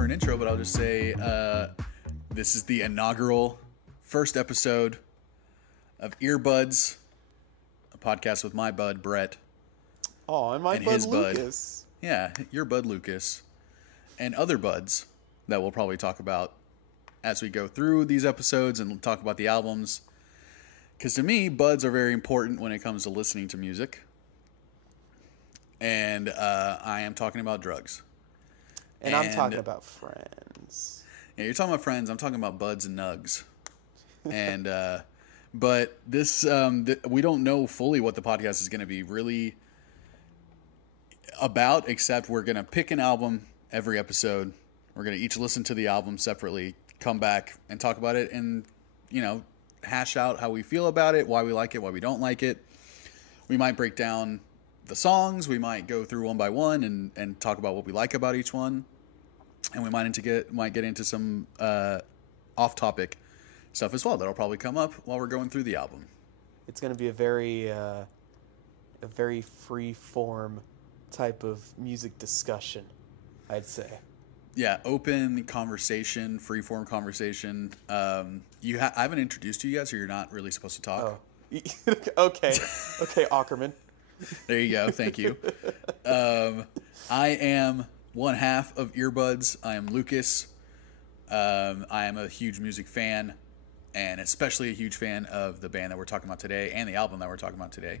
for an intro, but I'll just say this is the inaugural first episode of Earbuds, a podcast with my bud, Brett. Oh, and my and bud his Lucas. Bud. Yeah, your bud, Lucas. And other buds that we'll probably talk about as we go through these episodes and talk about the albums. Because to me, buds are very important when it comes to listening to music. And I am talking about drugs. And I'm talking about friends. Yeah, you're talking about friends. I'm talking about buds and nugs. And but this we don't know fully what the podcast is going to be really about, except we're going to pick an album every episode. We're going to each listen to the album separately, come back and talk about it, and hash out how we feel about it, why we like it, why we don't like it. We might break down the songs. We might go through one by one and talk about what we like about each one. And we might get into some off-topic stuff as well that'll probably come up while we're going through the album. It's going to be a very free-form type of music discussion, I'd say. Yeah, open conversation, free-form conversation. I haven't introduced you yet, so you're not really supposed to talk. Oh. Okay, Ackerman. There you go. Thank you. I am one half of Earbuds. I am Lucas. I am a huge music fan, and especially a huge fan of the band that we're talking about today and the album that we're talking about today.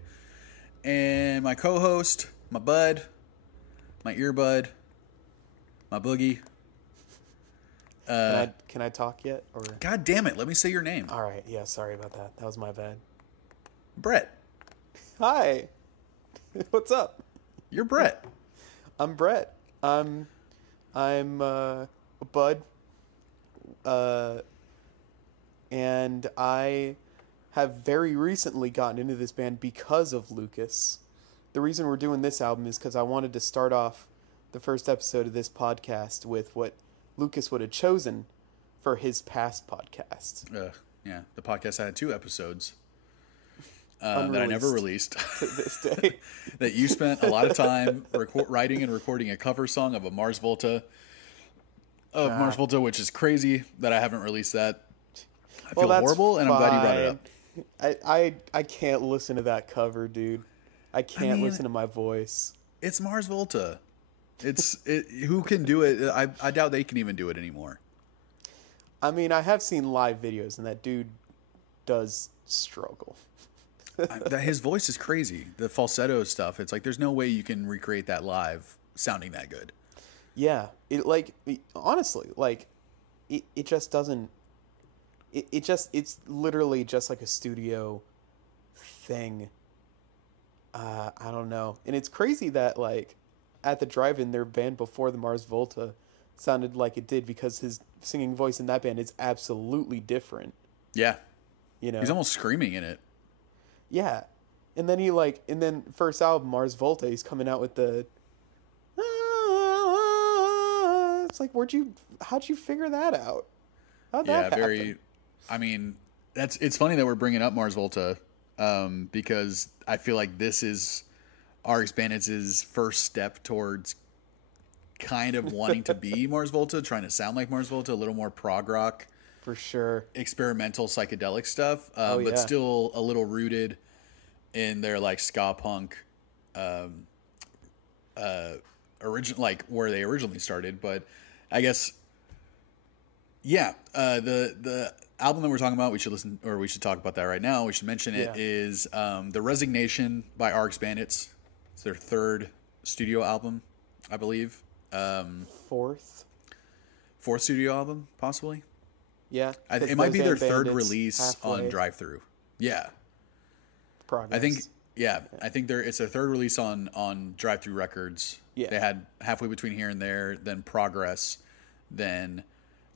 And my co-host, my bud, my earbud, my boogie. Can I talk yet? Or God damn it! Let me say your name. all right. Yeah, sorry about that. That was my bad. Brett. Hi. What's up? You're Brett. I'm Brett. I'm a bud. And I have very recently gotten into this band because of Lucas. The reason we're doing this album is because I wanted to start off the first episode of this podcast with what Lucas would have chosen for his past podcast. Yeah, the podcast had 2 episodes that I never released. To this day. That you spent a lot of time writing and recording a cover song of a Mars Volta, which is crazy that I haven't released that. I feel horrible, and I'm glad you brought it up. I can't listen to that cover, dude. I can't listen to my voice. It's Mars Volta. Who can do it? I doubt they can even do it anymore. I mean, I have seen live videos, and that dude does struggle. His voice is crazy. The falsetto stuff. It's like there's no way you can recreate that live sounding that good. Yeah, honestly, it just doesn't. It's literally just like a studio thing. I don't know, and it's crazy that at the drive-in, their band before the Mars Volta sounded like it did because his singing voice in that band is absolutely different. Yeah, he's almost screaming in it. Yeah, and then first album Mars Volta, he's coming out with the. It's like, how'd you figure that out? How'd that happen? I mean, it's funny that we're bringing up Mars Volta, because I feel like this is RX Bandits' first step towards kind of wanting to be Mars Volta, trying to sound like Mars Volta, a little more prog rock. For sure. Experimental psychedelic stuff, but still a little rooted in their ska punk original, where they originally started. But I guess the album that we're talking about, we should talk about that right now. We should mention it is the Resignation by RX Bandits. It's their 3rd studio album, I believe. 4th studio album, possibly. Yeah, it might be their 3rd release on Drive-Thru. Yeah, progress. I think it's their 3rd release on Drive-Thru Records. Yeah, they had halfway between Here and There, then Progress, then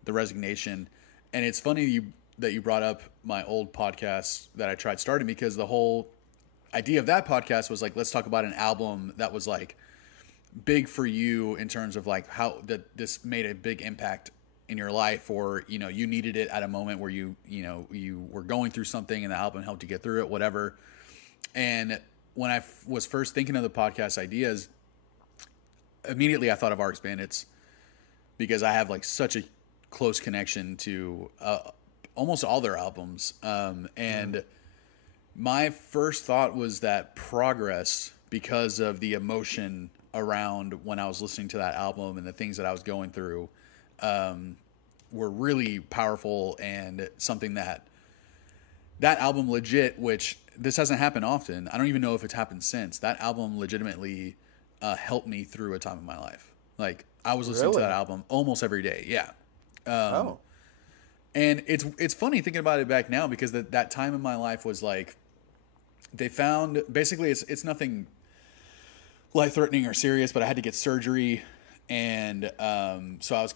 the Resignation. And it's funny that you brought up my old podcast that I tried starting, because the whole idea of that podcast was let's talk about an album that was big for you in terms of how that this made a big impact in your life, or you needed it at a moment where you were going through something and the album helped you get through it, whatever. And when I was first thinking of the podcast ideas, immediately I thought of RX Bandits, because I have like such a close connection to almost all their albums. And my first thought was that Progress, because of the emotion around when I was listening to that album and the things that I was going through, were really powerful, and something that album legit, which this hasn't happened often. I don't even know if it's happened since. That album legitimately helped me through a time in my life. Like, I was listening to that album almost every day. Yeah. And it's funny thinking about it back now, because that time in my life was like, they found, basically it's nothing life-threatening or serious, but I had to get surgery. And so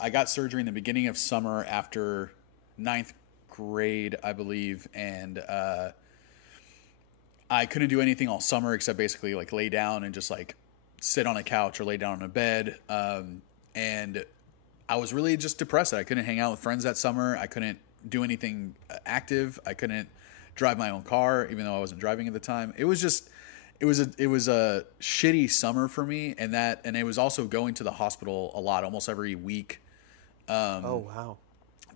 I got surgery in the beginning of summer after ninth grade, I believe. And I couldn't do anything all summer except basically like lay down and just like sit on a couch or lay down on a bed. And I was really just depressed. I couldn't hang out with friends that summer. I couldn't do anything active. I couldn't drive my own car, even though I wasn't driving at the time. It was a shitty summer for me. And it was also going to the hospital a lot, almost every week. Oh, wow.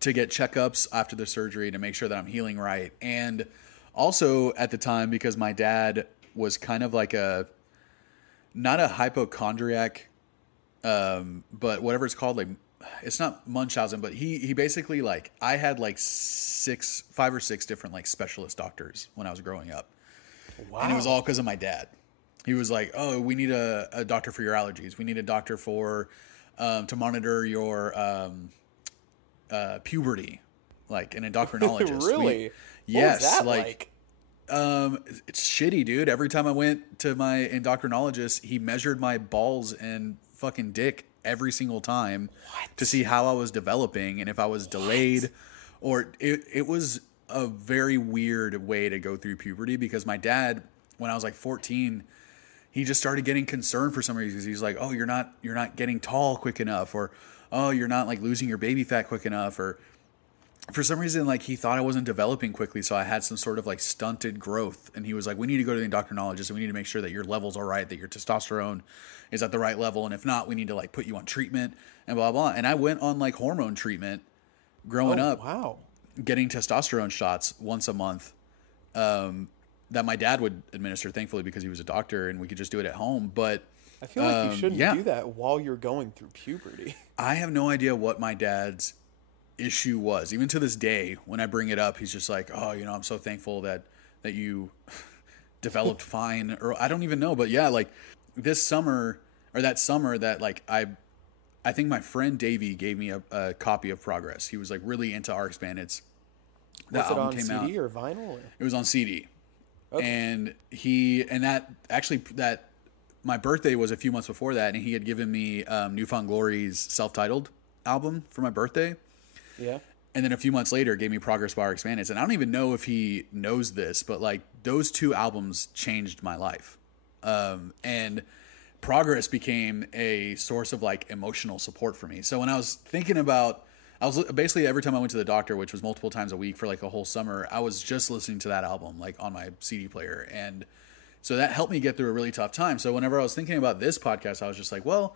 To get checkups after the surgery to make sure that I'm healing right. And also at the time, because my dad was kind of like not a hypochondriac, but whatever it's called, like, it's not Munchausen, but he basically, like, I had like 5 or 6 different like specialist doctors when I was growing up. Wow. And it was all because of my dad. He was like, oh, we need a doctor for your allergies. We need a doctor to monitor your puberty, like an endocrinologist. Really? Yes. What was that like? It's shitty, dude. Every time I went to my endocrinologist, he measured my balls and fucking dick every single time to see how I was developing and if I was delayed, or it was a very weird way to go through puberty, because my dad, when I was like 14, he just started getting concerned for some reason. He's like, oh, you're not getting tall quick enough, or oh, you're not like losing your baby fat quick enough, or for some reason, like, he thought I wasn't developing quickly, so I had some sort of like stunted growth. And he was like, we need to go to the endocrinologist, and we need to make sure that your levels are right, that your testosterone is at the right level, and if not, we need to like put you on treatment and blah blah. And I went on like hormone treatment growing up. Wow. Getting testosterone shots once a month, that my dad would administer, thankfully, because he was a doctor and we could just do it at home. But I feel like you shouldn't do that while you're going through puberty. I have no idea what my dad's issue was. Even to this day, when I bring it up, he's just like, oh, I'm so thankful that you developed fine, or I don't even know. But yeah, like this summer, or that summer, that like I think my friend Davey gave me a copy of Progress. He was like really into RX Bandits. Was it on CD or vinyl? It was on CD. Okay. And that my birthday was a few months before that, and he had given me Newfound Glory's self-titled album for my birthday. Yeah. And then a few months later gave me Progress by RX Bandits. And I don't even know if he knows this, but like those 2 albums changed my life. And Progress became a source of like emotional support for me. So when I was thinking about, I was basically, every time I went to the doctor, which was multiple times a week for like a whole summer, I was just listening to that album like on my CD player. And so that helped me get through a really tough time. So whenever I was thinking about this podcast, I was just like, well,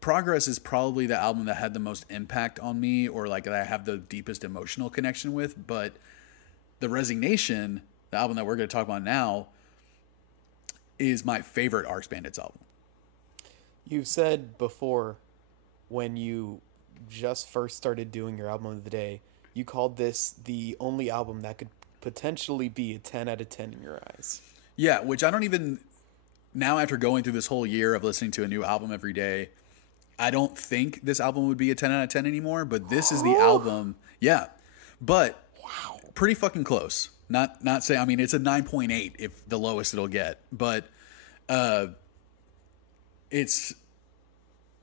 Progress is probably the album that had the most impact on me, or like that I have the deepest emotional connection with. But the Resignation, the album that we're going to talk about now, is my favorite RX Bandits album. You've said before, when you just first started doing your album of the day, you called this the only album that could potentially be a 10 out of 10 in your eyes. Yeah, which I don't even, now after going through this whole year of listening to a new album every day, I don't think this album would be a 10 out of 10 anymore, but this is the album. Yeah. But wow, pretty fucking close. Not say, I mean, it's a 9.8 if the lowest it'll get, but it's,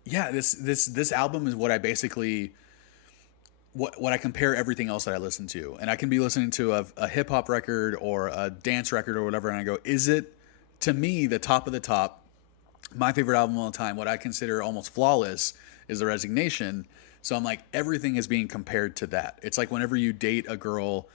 yeah, this album is what I basically, what I compare everything else that I listen to. And I can be listening to a hip hop record or a dance record or whatever, and I go, is it, to me, the top of the top? My favorite album of all time, what I consider almost flawless, is The Resignation. So I'm like, everything is being compared to that. It's like whenever you date a girl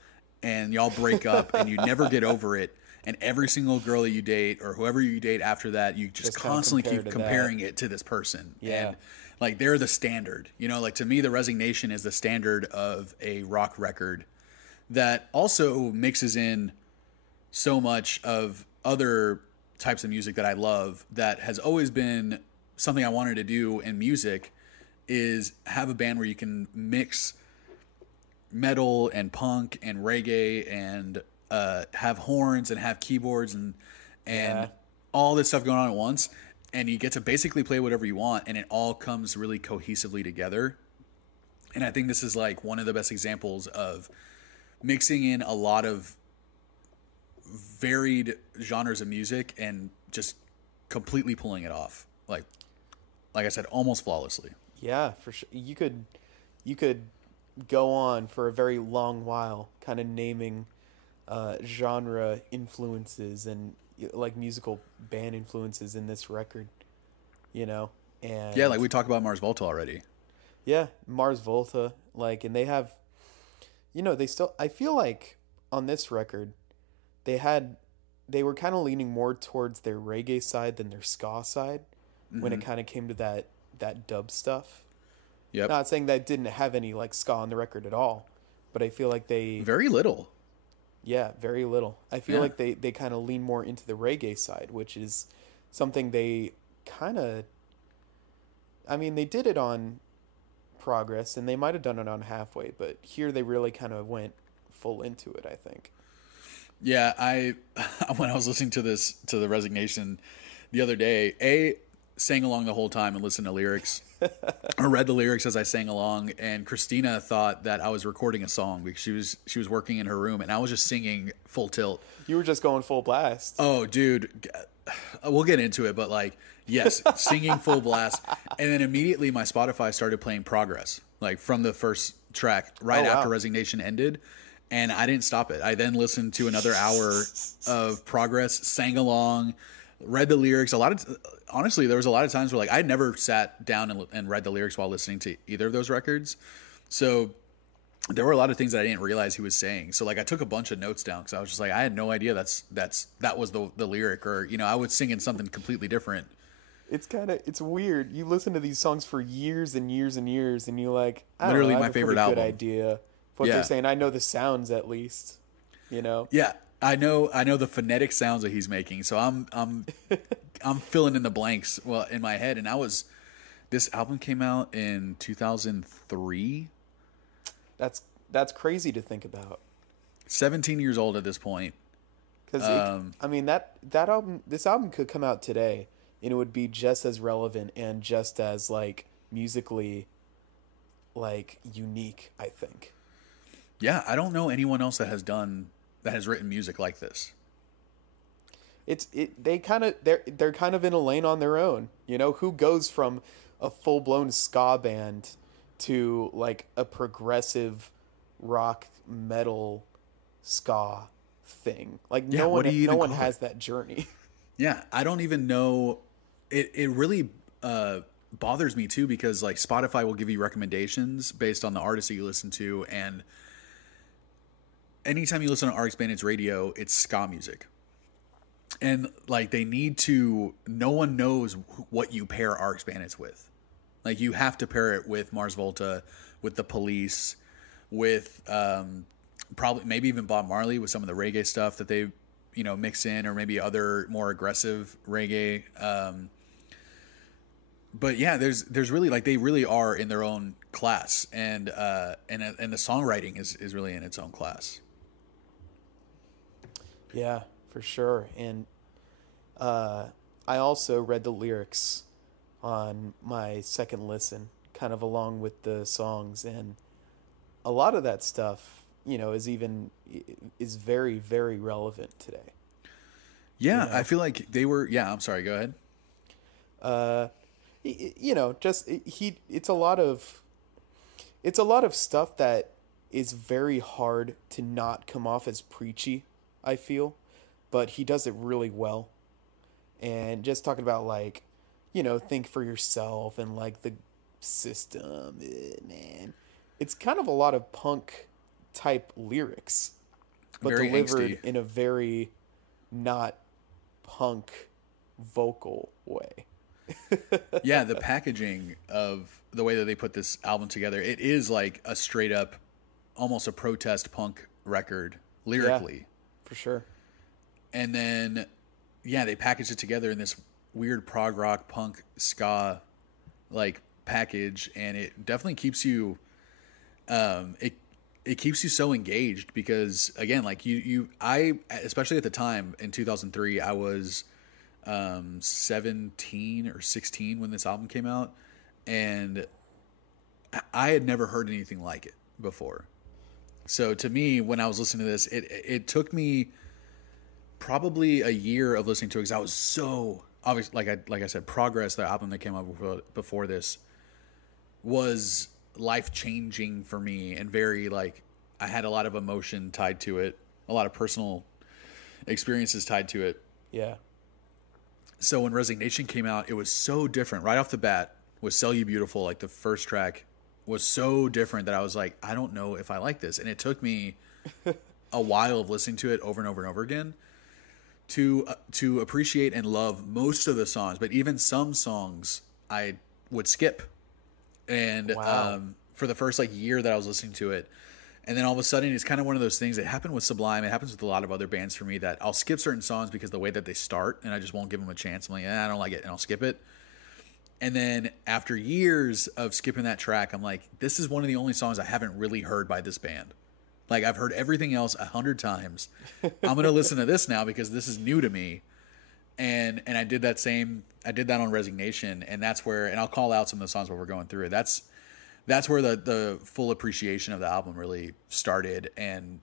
and y'all break up and you never get over it, and every single girl that you date or whoever you date after that, you just Just kind of constantly compare keep to comparing that. it to this person. Yeah. And like they're the standard. Like to me, the Resignation is the standard of a rock record that also mixes in so much of other types of music that I love that has always been something I wanted to do in music is have a band where you can mix metal and punk and reggae and have horns and have keyboards and Yeah. all this stuff going on at once, and you get to basically play whatever you want, and it all comes really cohesively together. And I think this is like one of the best examples of mixing in a lot of varied genres of music and just completely pulling it off. Like I said, almost flawlessly. Yeah, for sure. You could go on for a very long while, kind of naming genre influences and like musical band influences in this record, you know, Yeah, and like we talked about Mars Volta already. yeah, Mars Volta, like, and they have, they still. I feel like on this record, they had, they were kind of leaning more towards their reggae side than their ska side when it kind of came to that dub stuff. Yep. Not saying that didn't have any like ska on the record at all, but I feel like they, Very little. yeah, very little. I feel Yeah. like they kind of lean more into the reggae side, which is something they kind of, I mean, they did it on Progress and they might have done it on Halfway, but here they really kind of went full into it, I think. Yeah, I when I was listening to the Resignation the other day, sang along the whole time and listened to lyrics or read the lyrics as I sang along, and Christina thought that I was recording a song because she was working in her room and I was just singing full tilt. You were just going full blast. Oh, dude, we'll get into it, but like, yes, singing full blast, and then immediately my Spotify started playing Progress, like from the first track right Oh, after wow. Resignation ended, and I didn't stop it. I then listened to another hour of Progress, sang along, read the lyrics. Honestly, there was a lot of times where like I never sat down and read the lyrics while listening to either of those records, so there were a lot of things that I didn't realize he was saying. So like I took a bunch of notes down because I was just like I had no idea that was the lyric, or I would sing in something completely different. It's weird. You listen to these songs for years and years and years, and you're like, I don't know, Literally I have my a pretty favorite good album. idea of what they're Yeah, saying. I know the sounds at least, you know. yeah. I know the phonetic sounds that he's making. So I'm filling in the blanks well in my head. And this album came out in 2003. That's crazy to think about 17 years old at this point. because I mean this album could come out today and it would be just as relevant and just as like musically like unique, I think. Yeah, I don't know anyone else that has written music like this. They're kind of in a lane on their own. You know, who goes from a full blown ska band to like a progressive rock metal ska thing? Like Yeah, what do you no even one call has it? that journey. Yeah, I don't even know. It really bothers me too because like Spotify will give you recommendations based on the artists that you listen to, and anytime you listen to RX Bandits radio, it's ska music, and like they need to. No one knows what you pair RX Bandits with. Like you have to pair it with Mars Volta, with the Police, with probably maybe even Bob Marley with some of the reggae stuff that they mix in, or maybe other more aggressive reggae. But yeah, there's really like they really are in their own class, and the songwriting is really in its own class. Yeah, for sure. And I also read the lyrics on my second listen, kind of along with the songs, and a lot of that stuff, is very, very relevant today. You Yeah, I know, feel like they were. Yeah, I'm sorry. Go ahead. uh, just he. It's a lot of stuff that is very hard to not come off as preachy, I feel, but he does it really well. And just talking about like, think for yourself and like the system, man. It's kind of a lot of punk type lyrics, but Very delivered angsty. in a very not punk vocal way. Yeah, the packaging of the way that they put this album together, it is like a straight up, almost a protest punk record Yeah, lyrically. for sure. And then, yeah, they packaged it together in this weird prog rock, punk, ska like package, and it definitely keeps you, it keeps you so engaged because again, like I especially at the time in 2003, I was 17 or 16 when this album came out, and I had never heard anything like it before. So to me, when I was listening to this, it took me probably a year of listening to it because I was so obvious. Like I said, Progress, the album that came out before this, was life changing for me and very like I had a lot of emotion tied to it, a lot of personal experiences tied to it. Yeah. So when Resignation came out, it was so different right off the bat. Was Sell You Beautiful, like the first track, was so different that I was like, I don't know if I like this, and it took me a while of listening to it over and over and over again to appreciate and love most of the songs. But even some songs I would skip, and Wow. for the first like year that I was listening to it, and then all of a sudden it's kind of one of those things that happened with Sublime. It happens with a lot of other bands for me that I'll skip certain songs because the way that they start, and I just won't give them a chance. I'm like, I don't like it, and I'll skip it. And then after years of skipping that track, I'm like, this is one of the only songs I haven't really heard by this band. Like I've heard everything else 100 times. I'm gonna listen to this now because this is new to me. And I did that same. I did that on Resignation, and that's where. And I'll call out some of the songs while we're going through it. That's where the full appreciation of the album really started, and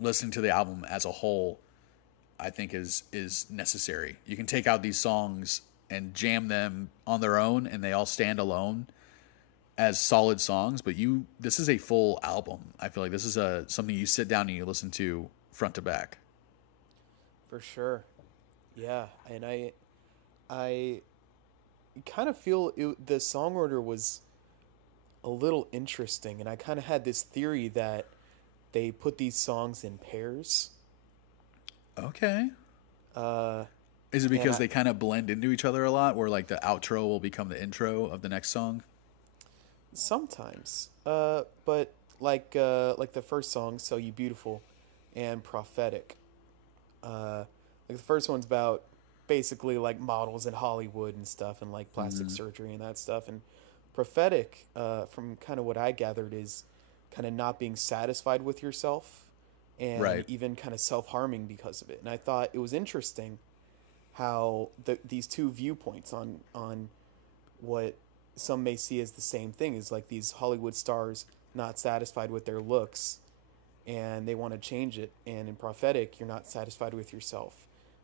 listening to the album as a whole, I think is necessary. You can take out these songs and jam them on their own, and they all stand alone as solid songs. But this is a full album. I feel like this is something you sit down and you listen to front to back. For sure. Yeah, and I kind of feel the song order was a little interesting, and I kind of had this theory that they put these songs in pairs. Okay. Uh, Is it and because they kind of blend into each other a lot, where like the outro will become the intro of the next song? sometimes, but like the first song, "So You Beautiful," and "Prophetic." Like the first one's about basically like models in Hollywood and stuff, and like plastic Mm-hmm. surgery and that stuff. And "Prophetic," from kind of what I gathered, is kind of not being satisfied with yourself, and Right. even kind of self harming because of it. And I thought it was interesting how these two viewpoints on what some may see as the same thing is like these Hollywood stars not satisfied with their looks and they want to change it, and in Prophetic you're not satisfied with yourself,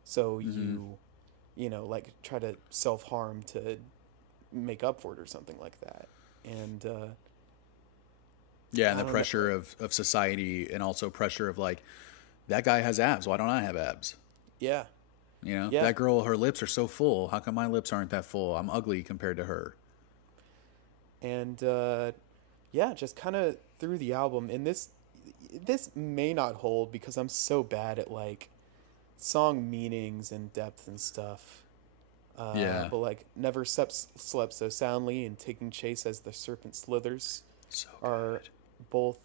so Mm-hmm. you know, like try to self-harm to make up for it or something like that. And Yeah, and I the don't know. pressure of society, and also pressure of like that guy has abs. Why don't I have abs? Yeah. You know, Yeah. that girl, her lips are so full. How come my lips aren't that full? I'm ugly compared to her. And yeah, just kind of through the album, and this may not hold because I'm so bad at like song meanings and depth and stuff. Yeah, But like never slept so soundly and taking chase as the serpent slithers so are good. both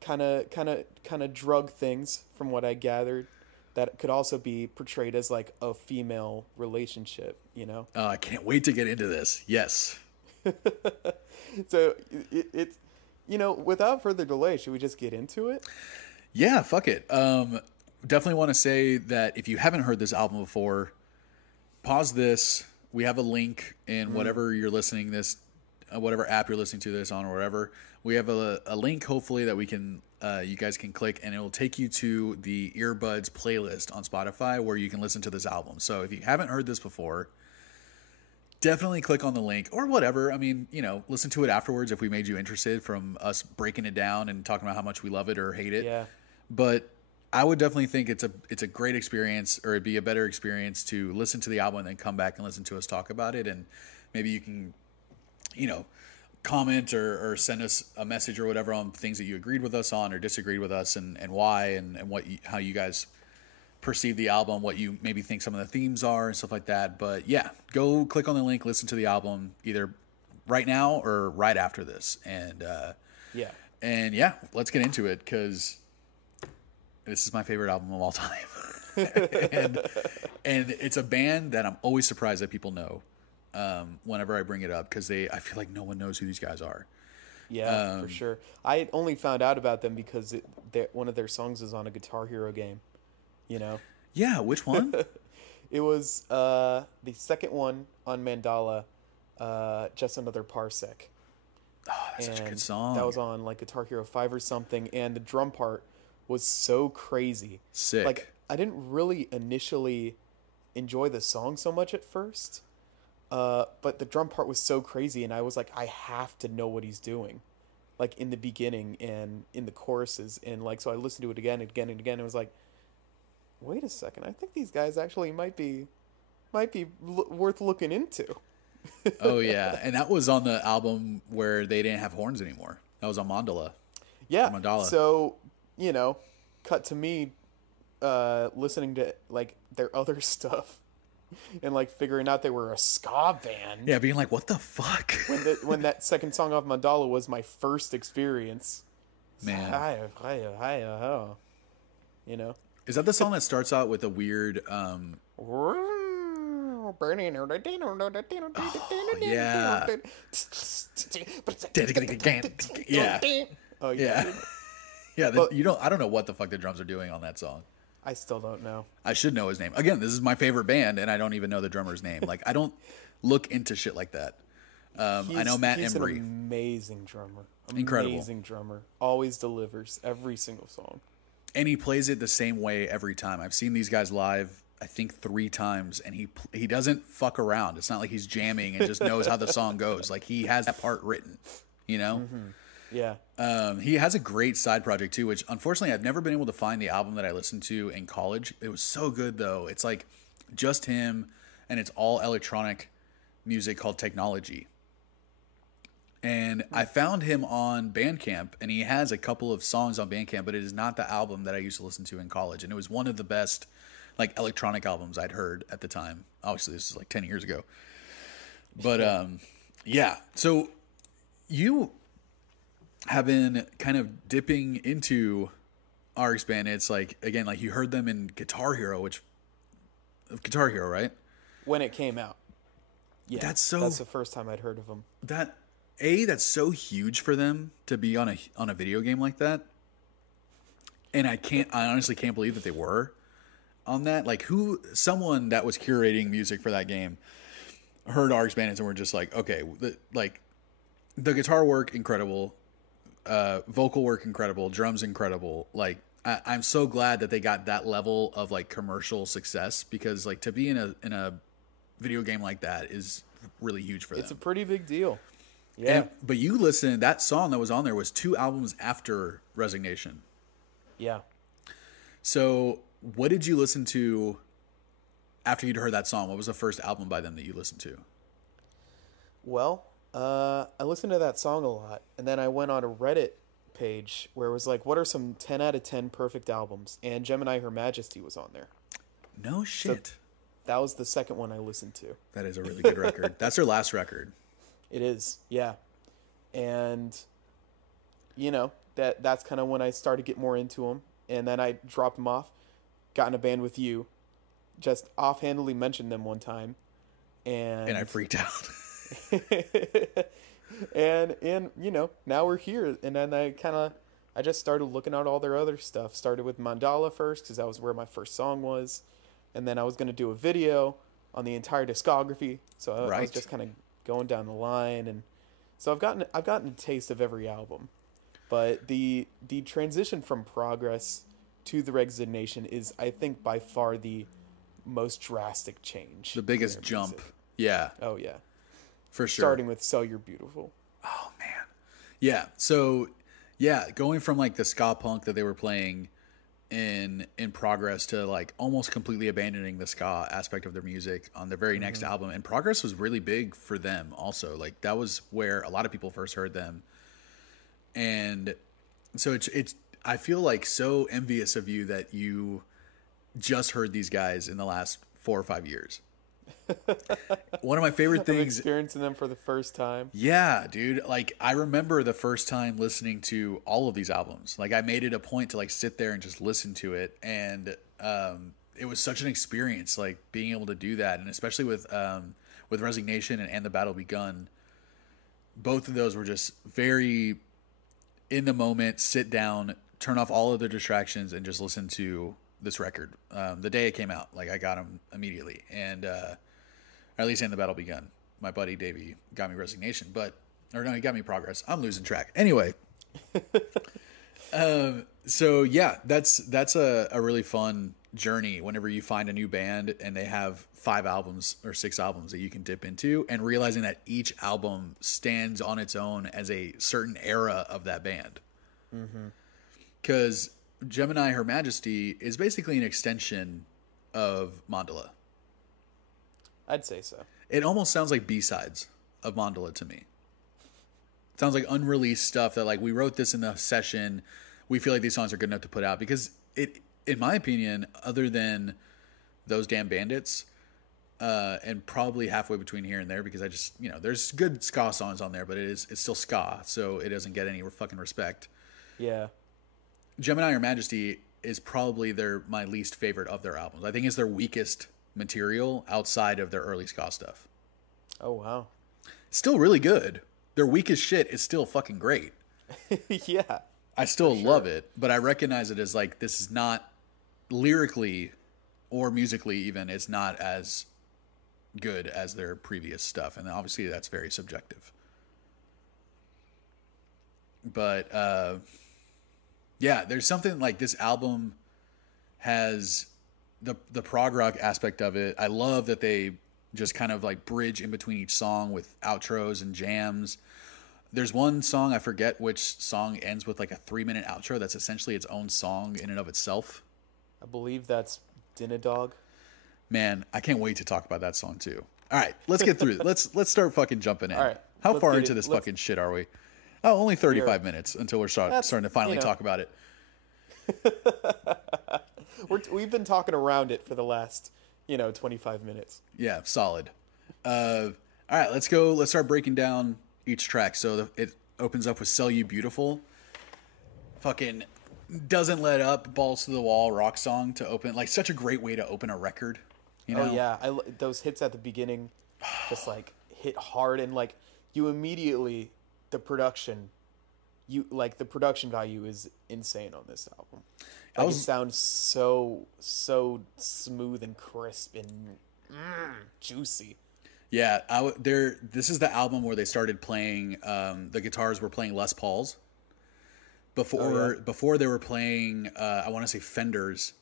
kind of drug things from what I gathered, that could also be portrayed as like a female relationship, you know. I can't wait to get into this. Yes. So it's, you know, without further delay, should we just get into it? Yeah, fuck it. Definitely want to say that if you haven't heard this album before, pause this. We have a link in whatever you're listening this, whatever app you're listening to this on, or whatever. We have a link, hopefully, that we can you guys can click, and it will take you to the Earbuds playlist on Spotify where you can listen to this album. So if you haven't heard this before, definitely click on the link or whatever. I mean, you know, listen to it afterwards if we made you interested from us breaking it down and talking about how much we love it or hate it. Yeah. But I would definitely think it's a great experience, or it'd be a better experience to listen to the album and then come back and listen to us talk about it. And maybe you can, you know, comment or send us a message or whatever on things that you agreed with us on or disagreed with us, and why, and what how you guys perceive the album, what you maybe think some of the themes are and stuff like that. But yeah, go click on the link, listen to the album either right now or right after this. Yeah. And yeah, let's get into it because this is my favorite album of all time. and it's a band that I'm always surprised that people know whenever I bring it up because I feel like no one knows who these guys are. Yeah, for sure. I only found out about them because one of their songs is on a Guitar Hero game. You know? Yeah, which one? It was the second one on Mandala, Just Another Parsec. Oh, that's such a good song. That was on like Guitar Hero 5 or something, and the drum part was so crazy. Sick. Like, I didn't really initially enjoy the song so much at first, but the drum part was so crazy, and I was like, I have to know what he's doing, like in the beginning and in the choruses, and like so I listened to it again and again and again, and was like, wait a second, I think these guys actually might be worth looking into. Oh yeah, and that was on the album where they didn't have horns anymore. That was on Mandala. Yeah. Mandala. So, cut to me listening to like their other stuff and like figuring out they were a ska band. Yeah, being like, what the fuck? When that second song off Mandala was my first experience. Man. You know? Is that the song that starts out with a weird yeah. Yeah. Oh Yeah. Yeah, I don't know what the fuck the drums are doing on that song. I still don't know. I should know his name. Again, this is my favorite band and I don't even know the drummer's name. Like I don't look into shit like that. I know Matt Embry. He's an amazing drummer. Incredible. Amazing drummer. Always delivers every single song. And he plays it the same way every time. I've seen these guys live, I think 3 times, and he doesn't fuck around. It's not like he's jamming and just knows how the song goes. Like he has that part written, you know? Mm-hmm. Yeah. He has a great side project too, which unfortunately I've never been able to find the album that I listened to in college. It was so good though. It's like just him, and it's all electronic music called Technology. And I found him on Bandcamp, and he has a couple of songs on Bandcamp, but it is not the album that I used to listen to in college. And it was one of the best, like, electronic albums I'd heard at the time. Obviously, this is like 10 years ago. But, yeah. So you have been kind of dipping into RX Bandits. Like, again, like you heard them in Guitar Hero, Guitar Hero, right? When it came out. Yeah. That's the first time I'd heard of them. That's so huge for them to be on a video game like that. And I honestly can't believe that they were on that. Like someone that was curating music for that game heard RX Bandits and were just like, okay, the guitar work, incredible. Vocal work, incredible. Drums, incredible. Like, I'm so glad that they got that level of like commercial success, because like to be in a video game like that is really huge for them. It's a pretty big deal. Yeah. But you listen, that song that was on there was 2 albums after Resignation. Yeah. So what did you listen to after you'd heard that song? What was the first album by them that you listened to? Well, I listened to that song a lot, and then I went on a Reddit page where it was like, what are some 10 out of 10 perfect albums? And Gemini Her Majesty was on there. No shit. So that was the second one I listened to. That is a really good record. That's their last record. It is, yeah. And, that's kind of when I started to get more into them. And then I dropped them off, got in a band with you, just offhandedly mentioned them one time. And I freaked out. and now we're here. And then I just started looking at all their other stuff. Started with Mandala first, because that was where my first song was. And then I was going to do a video on the entire discography. So I was just kind of going down the line, and so I've gotten a taste of every album, but the transition from Progress to the Resignation is, I think, by far the most drastic change, the biggest jump. Yeah. Oh yeah, for sure. Starting with "So You're Beautiful." Oh man, yeah. So yeah, going from like the ska punk that they were playing in Progress to like almost completely abandoning the ska aspect of their music on their very next album. And Progress was really big for them also. Like that was where a lot of people first heard them. And so it's I feel like so envious of you that you just heard these guys in the last 4 or 5 years. One of my favorite I'm things. experiencing them for the first time. Yeah, dude. Like, I remember the first time listening to all of these albums. Like, I made it a point to like sit there and just listen to it, and it was such an experience, like being able to do that, and especially with Resignation and the Battle Begun. Both of those were just very in the moment. Sit down, turn off all of the distractions, and just listen to this record. The day it came out, like I got them immediately, and or at least in the Battle Begun. My buddy Davey got me Resignation, or no, he got me Progress. I'm losing track. Anyway, so yeah, that's a really fun journey whenever you find a new band and they have 5 albums or 6 albums that you can dip into, and realizing that each album stands on its own as a certain era of that band. Because Gemini Her Majesty is basically an extension of Mandala. I'd say so. It almost sounds like B-sides of Mandala to me. It sounds like unreleased stuff that, like, we wrote this in the session. We feel like these songs are good enough to put out, because it, in my opinion, other than those damn Bandits, and probably halfway between here and there, because I just, there's good ska songs on there, but it's still ska, so it doesn't get any fucking respect. Yeah. Gemini Her Majesty is probably my least favorite of their albums. I think it's their weakest material outside of their early ska stuff. Oh, wow. Still really good. Their weakest shit is still fucking great. Yeah. I still love it, but I recognize it as like, this is not lyrically or musically even, it's not as good as their previous stuff. And obviously that's very subjective. But yeah, there's something like this album has the prog rock aspect of it. I love that they just kind of like bridge in between each song with outros and jams. There's one song, I forget which song, ends with like a 3-minute outro that's essentially its own song in and of itself. I believe that's Dinna Dog. Man, I can't wait to talk about that song too. All right, let's get through it. Let's start fucking jumping in. All right, how far into this fucking shit are we? Oh, only 35 minutes until we're starting to finally talk about it. We've been talking around it for the last, 25 minutes. Yeah, solid. All right, let's go. Let's start breaking down each track. So it opens up with "Sell You Beautiful." Fucking doesn't let up, balls to the wall rock song to open. Like, such a great way to open a record. Oh yeah, those hits at the beginning, just like hit hard, and like you immediately the production value is insane on this album. Like, it sounds so smooth and crisp and juicy. Yeah, this is the album where they started playing. The guitars were playing Les Pauls. Before they were playing, I want to say Fenders,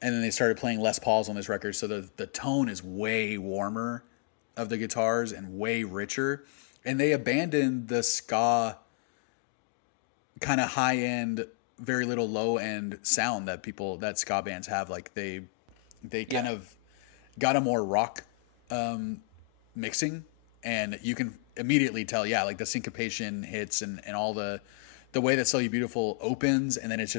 and then they started playing Les Pauls on this record. So the tone is way warmer of the guitars and way richer. And they abandoned the ska kind of high end, very little low end sound that ska bands have. Like they kind of got a more rock mixing, and you can immediately tell, like the syncopation hits and all the way that "Sell You Beautiful" opens, and then it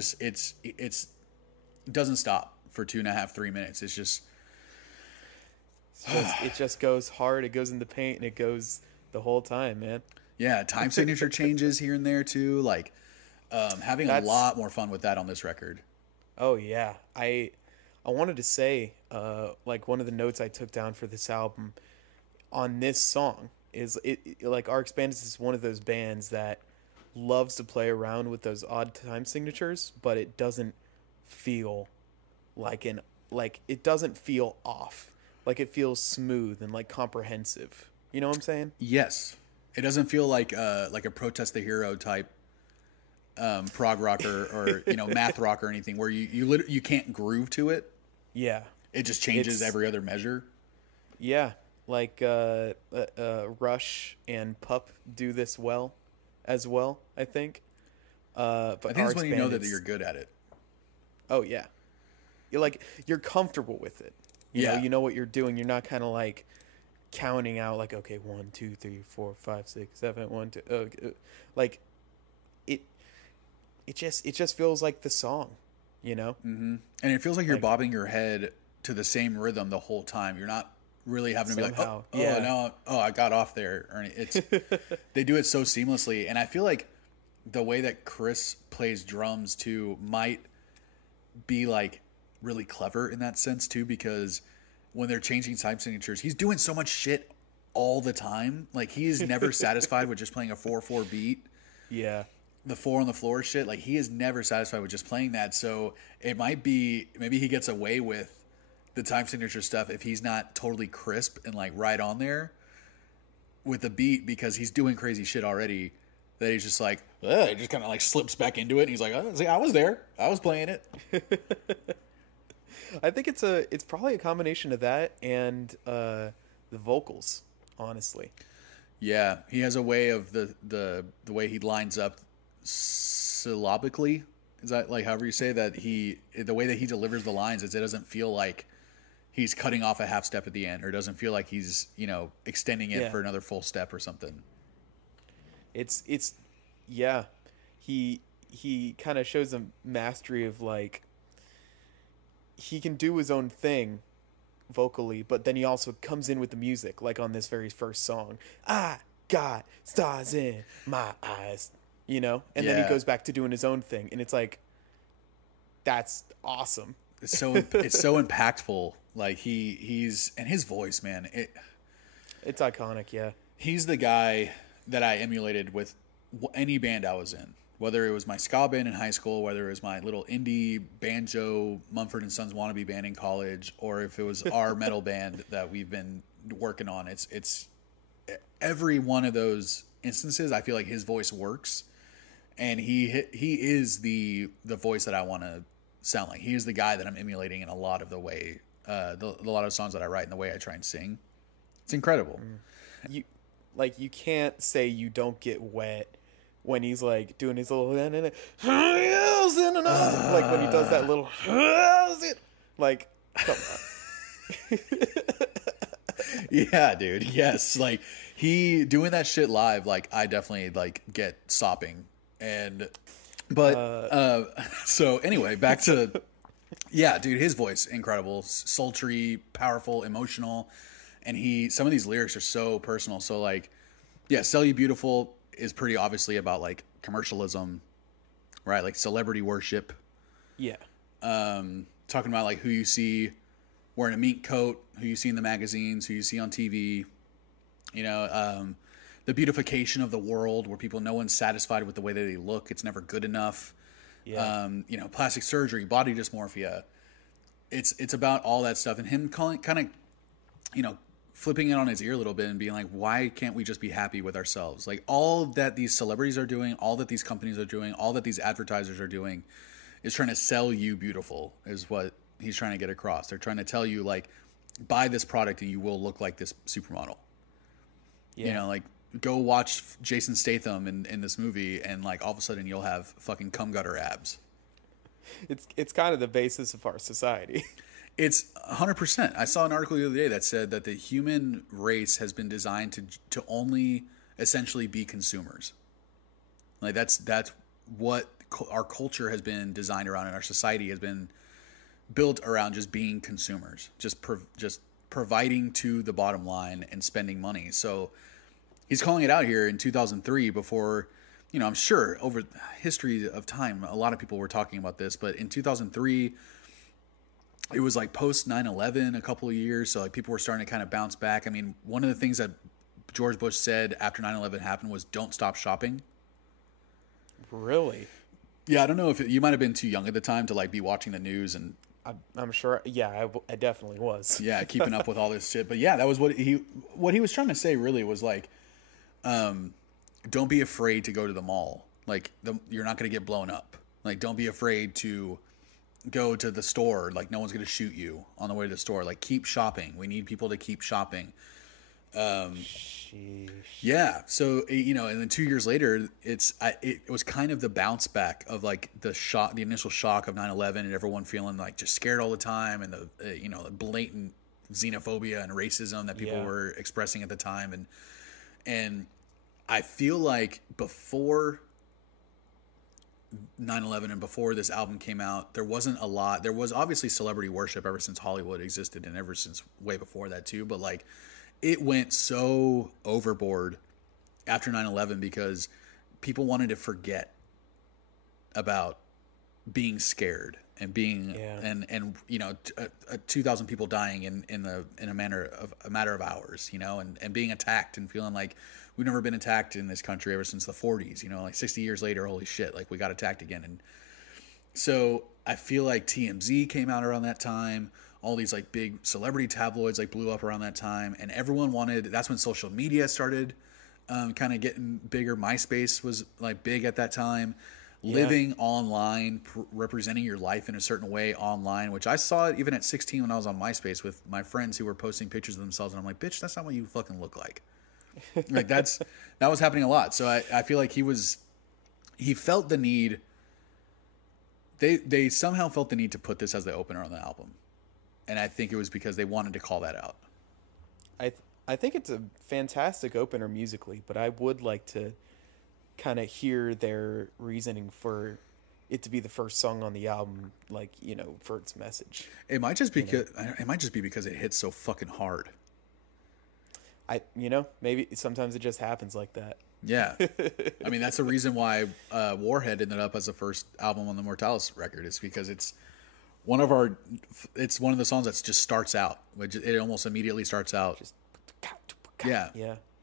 doesn't stop for 2.5-3 minutes. It just goes hard. It goes in the paint, and it goes the whole time, man. Yeah, time signature changes here and there too. Like having a lot more fun with that on this record. Oh yeah, I wanted to say like one of the notes I took down for this album on this song is like RX Bandits is one of those bands that loves to play around with those odd time signatures, but it doesn't feel it doesn't feel off. Like, it feels smooth and like comprehensive. You know what I'm saying? Yes. It doesn't feel like a Protest the Hero type prog rock or math rock or anything where you can't groove to it. Yeah. It just changes every other measure. Yeah. Like Rush and Pup do this as well, I think. But I think it's when you know that you're good at it. Oh yeah. You're comfortable with it. You know what you're doing. You're not kind of like counting out like, okay, 1, 2, 3, 4, 5, 6, 7, 1, 2. Like it just feels like the song. you know? And it feels like you're Like, bobbing your head to the same rhythm the whole time. You're not really having to be like, somehow, oh, yeah. no, oh, I got off there. Or it's they do it so seamlessly, and I feel like the way that Chris plays drums too might be like really clever in that sense too, because when they're changing time signatures, he's doing so much shit all the time. Like he is never satisfied with just playing a 4/4 beat. Yeah. The 4 on the floor shit, like he is never satisfied with just playing that. So it might be maybe he gets away with the time signature stuff if he's not totally crisp and like right on there with the beat, because he's doing crazy shit already. That he's just like, he just kind of like slips back into it, and he's like, oh, see, I was there, I was playing it. I think it's probably a combination of that and the vocals, honestly. Yeah, he has a way of the way he lines up syllabically. Is that like however you say that? The way that he delivers the lines is it doesn't feel like he's cutting off a half step at the end, or doesn't feel like he's extending it for another full step or something. It's yeah. He kind of shows a mastery of like he can do his own thing vocally, but then he also comes in with the music, like on this very first song. I got stars in my eyes, and then he goes back to doing his own thing, and it's like that's awesome. It's so impactful. Like he's and his voice, man. It's iconic, yeah. He's the guy that I emulated with any band I was in, whether it was my ska band in high school, whether it was my little indie banjo Mumford and Sons wannabe band in college, or if it was our metal band that we've been working on. It's every one of those instances. I feel like his voice works, and he is the voice that I want to sound like. He is the guy that I'm emulating in a lot of the way, a lot of songs that I write and the way I try and sing. It's incredible. You can't say you don't get wet when he's like doing his little like when he does that little like come on. Yeah, dude. Yes, like he doing that shit live. Like I definitely like get sopping, so anyway, back to yeah, dude. His voice incredible, sultry, powerful, emotional. And some of these lyrics are so personal. So like, yeah, Sell You Beautiful is pretty obviously about like commercialism, right? Like celebrity worship. Yeah. Talking about like who you see wearing a mink coat, who you see in the magazines, who you see on TV, the beautification of the world where no one's satisfied with the way that they look. It's never good enough. Yeah. Plastic surgery, body dysmorphia. It's about all that stuff, and him flipping it on his ear a little bit and being like, why can't we just be happy with ourselves? Like all that these celebrities are doing, all that these companies are doing, all that these advertisers are doing is trying to sell you beautiful, is what he's trying to get across. They're trying to tell you like, buy this product and you will look like this supermodel. Yeah. Like go watch Jason Statham in this movie and like all of a sudden you'll have fucking cum gutter abs. It's kind of the basis of our society. It's 100%. I saw an article the other day that said that the human race has been designed to only essentially be consumers. Like that's what our culture has been designed around, and our society has been built around just being consumers, just providing to the bottom line and spending money. So he's calling it out here in 2003 before, I'm sure over history of time, a lot of people were talking about this, but in 2003, it was like post 9/11 a couple of years. So like people were starting to kind of bounce back. I mean, one of the things that George Bush said after 9/11 happened was don't stop shopping. Really? Yeah. I don't know if you might've been too young at the time to like be watching the news and I'm sure. Yeah, I definitely was. Yeah. Keeping up with all this shit. But yeah, that was what he was trying to say really was like, don't be afraid to go to the mall. Like you're not going to get blown up. Like, don't be afraid to go to the store. Like no one's going to shoot you on the way to the store. Like keep shopping. We need people to keep shopping. Yeah. So, and then 2 years later, it was kind of the bounce back of like the initial shock of 9/11 and everyone feeling like just scared all the time. And the blatant xenophobia and racism that people were expressing at the time. And I feel like before 9/11 and before this album came out, there wasn't a lot. There was obviously celebrity worship ever since Hollywood existed and ever since way before that too, but like it went so overboard after 9/11 because people wanted to forget about being scared and being and you know 2,000 people dying in a matter of hours, you know, and being attacked and feeling like we've never been attacked in this country ever since the 40s, you know, like 60 years later, holy shit, like we got attacked again. And so I feel like TMZ came out around that time. All these like big celebrity tabloids like blew up around that time, and everyone wanted. That's when social media started kind of getting bigger. MySpace was like big at that time. Living online, representing your life in a certain way online, which I saw it even at 16 when I was on MySpace with my friends who were posting pictures of themselves, and I'm like, bitch, that's not what you fucking look like. Like that was happening a lot. So I feel like he felt the need. They somehow felt the need to put this as the opener on the album, and I think it was because they wanted to call that out. I think it's a fantastic opener musically, but I would like to kind of hear their reasoning for it to be the first song on the album, like, you know, for its message. It might just be because it hits so fucking hard. Maybe sometimes it just happens like that. Yeah. I mean, that's the reason why Warhead ended up as the first album on the Mortalis record. It's because it's one of the songs that just starts out. It almost immediately starts out. Yeah.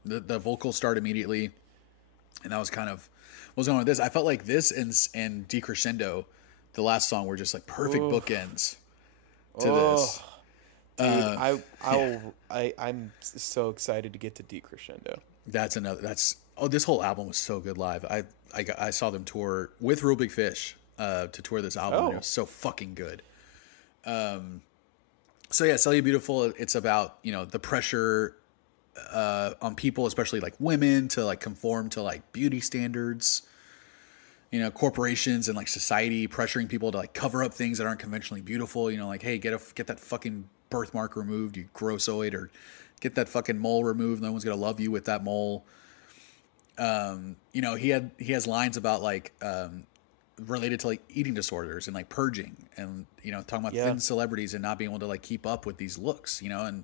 The vocals start immediately. And that was kind of what was going on with this. I felt like this and Decrescendo, the last song, were just like perfect bookends to this. Dude, I'm so excited to get to Decrescendo. This whole album was so good live. I saw them tour with Real Big Fish to tour this album. And it was so fucking good. So yeah, Sell You Beautiful. It's about, you know, the pressure on people, especially like women, to like conform to like beauty standards. You know, corporations and like society pressuring people to like cover up things that aren't conventionally beautiful. You know, like, hey, get that fucking birthmark removed, you grossoid, or get that fucking mole removed. No one's gonna love you with that mole. You know, he has lines about like related to like eating disorders and like purging, and you know, talking about thin celebrities and not being able to like keep up with these looks. You know, and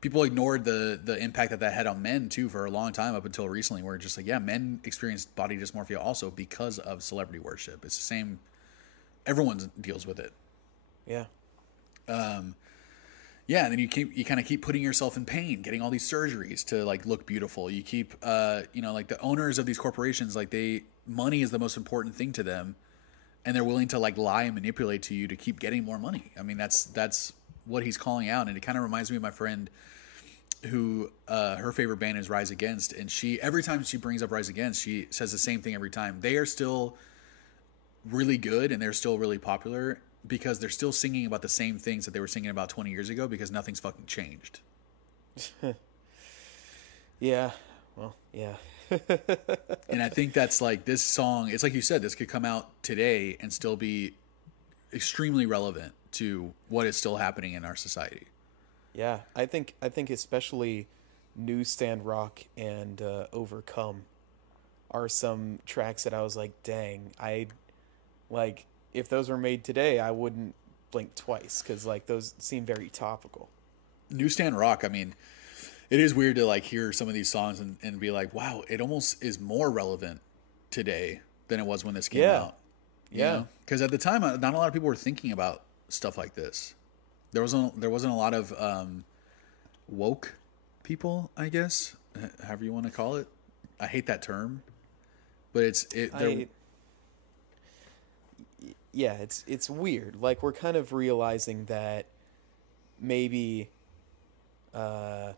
people ignored the impact that had on men too for a long time up until recently, where it's just like, yeah, men experienced body dysmorphia also because of celebrity worship. It's the same. Everyone deals with it. Yeah. Yeah, and then you kind of keep putting yourself in pain, getting all these surgeries to like look beautiful. You keep, you know, like the owners of these corporations, like money is the most important thing to them, and they're willing to like lie and manipulate to you to keep getting more money. I mean, that's what he's calling out, and it kind of reminds me of my friend who her favorite band is Rise Against, and every time she brings up Rise Against, she says the same thing every time. They are still really good and they're still really popular because they're still singing about the same things that they were singing about 20 years ago because nothing's fucking changed. Yeah. Well, yeah. And I think that's like this song, it's like you said, this could come out today and still be extremely relevant to what is still happening in our society. Yeah, I think especially Newsstand Rock and Overcome are some tracks that I was like, dang, like if those were made today, I wouldn't blink twice because like those seem very topical. Newsstand Rock, I mean, it is weird to like hear some of these songs and be like, wow, it almost is more relevant today than it was when this came out. Yeah, because at the time, not a lot of people were thinking about stuff like this. There wasn't a lot of woke people, I guess, however you want to call it. I hate that term, but it's weird. Like we're kind of realizing that maybe I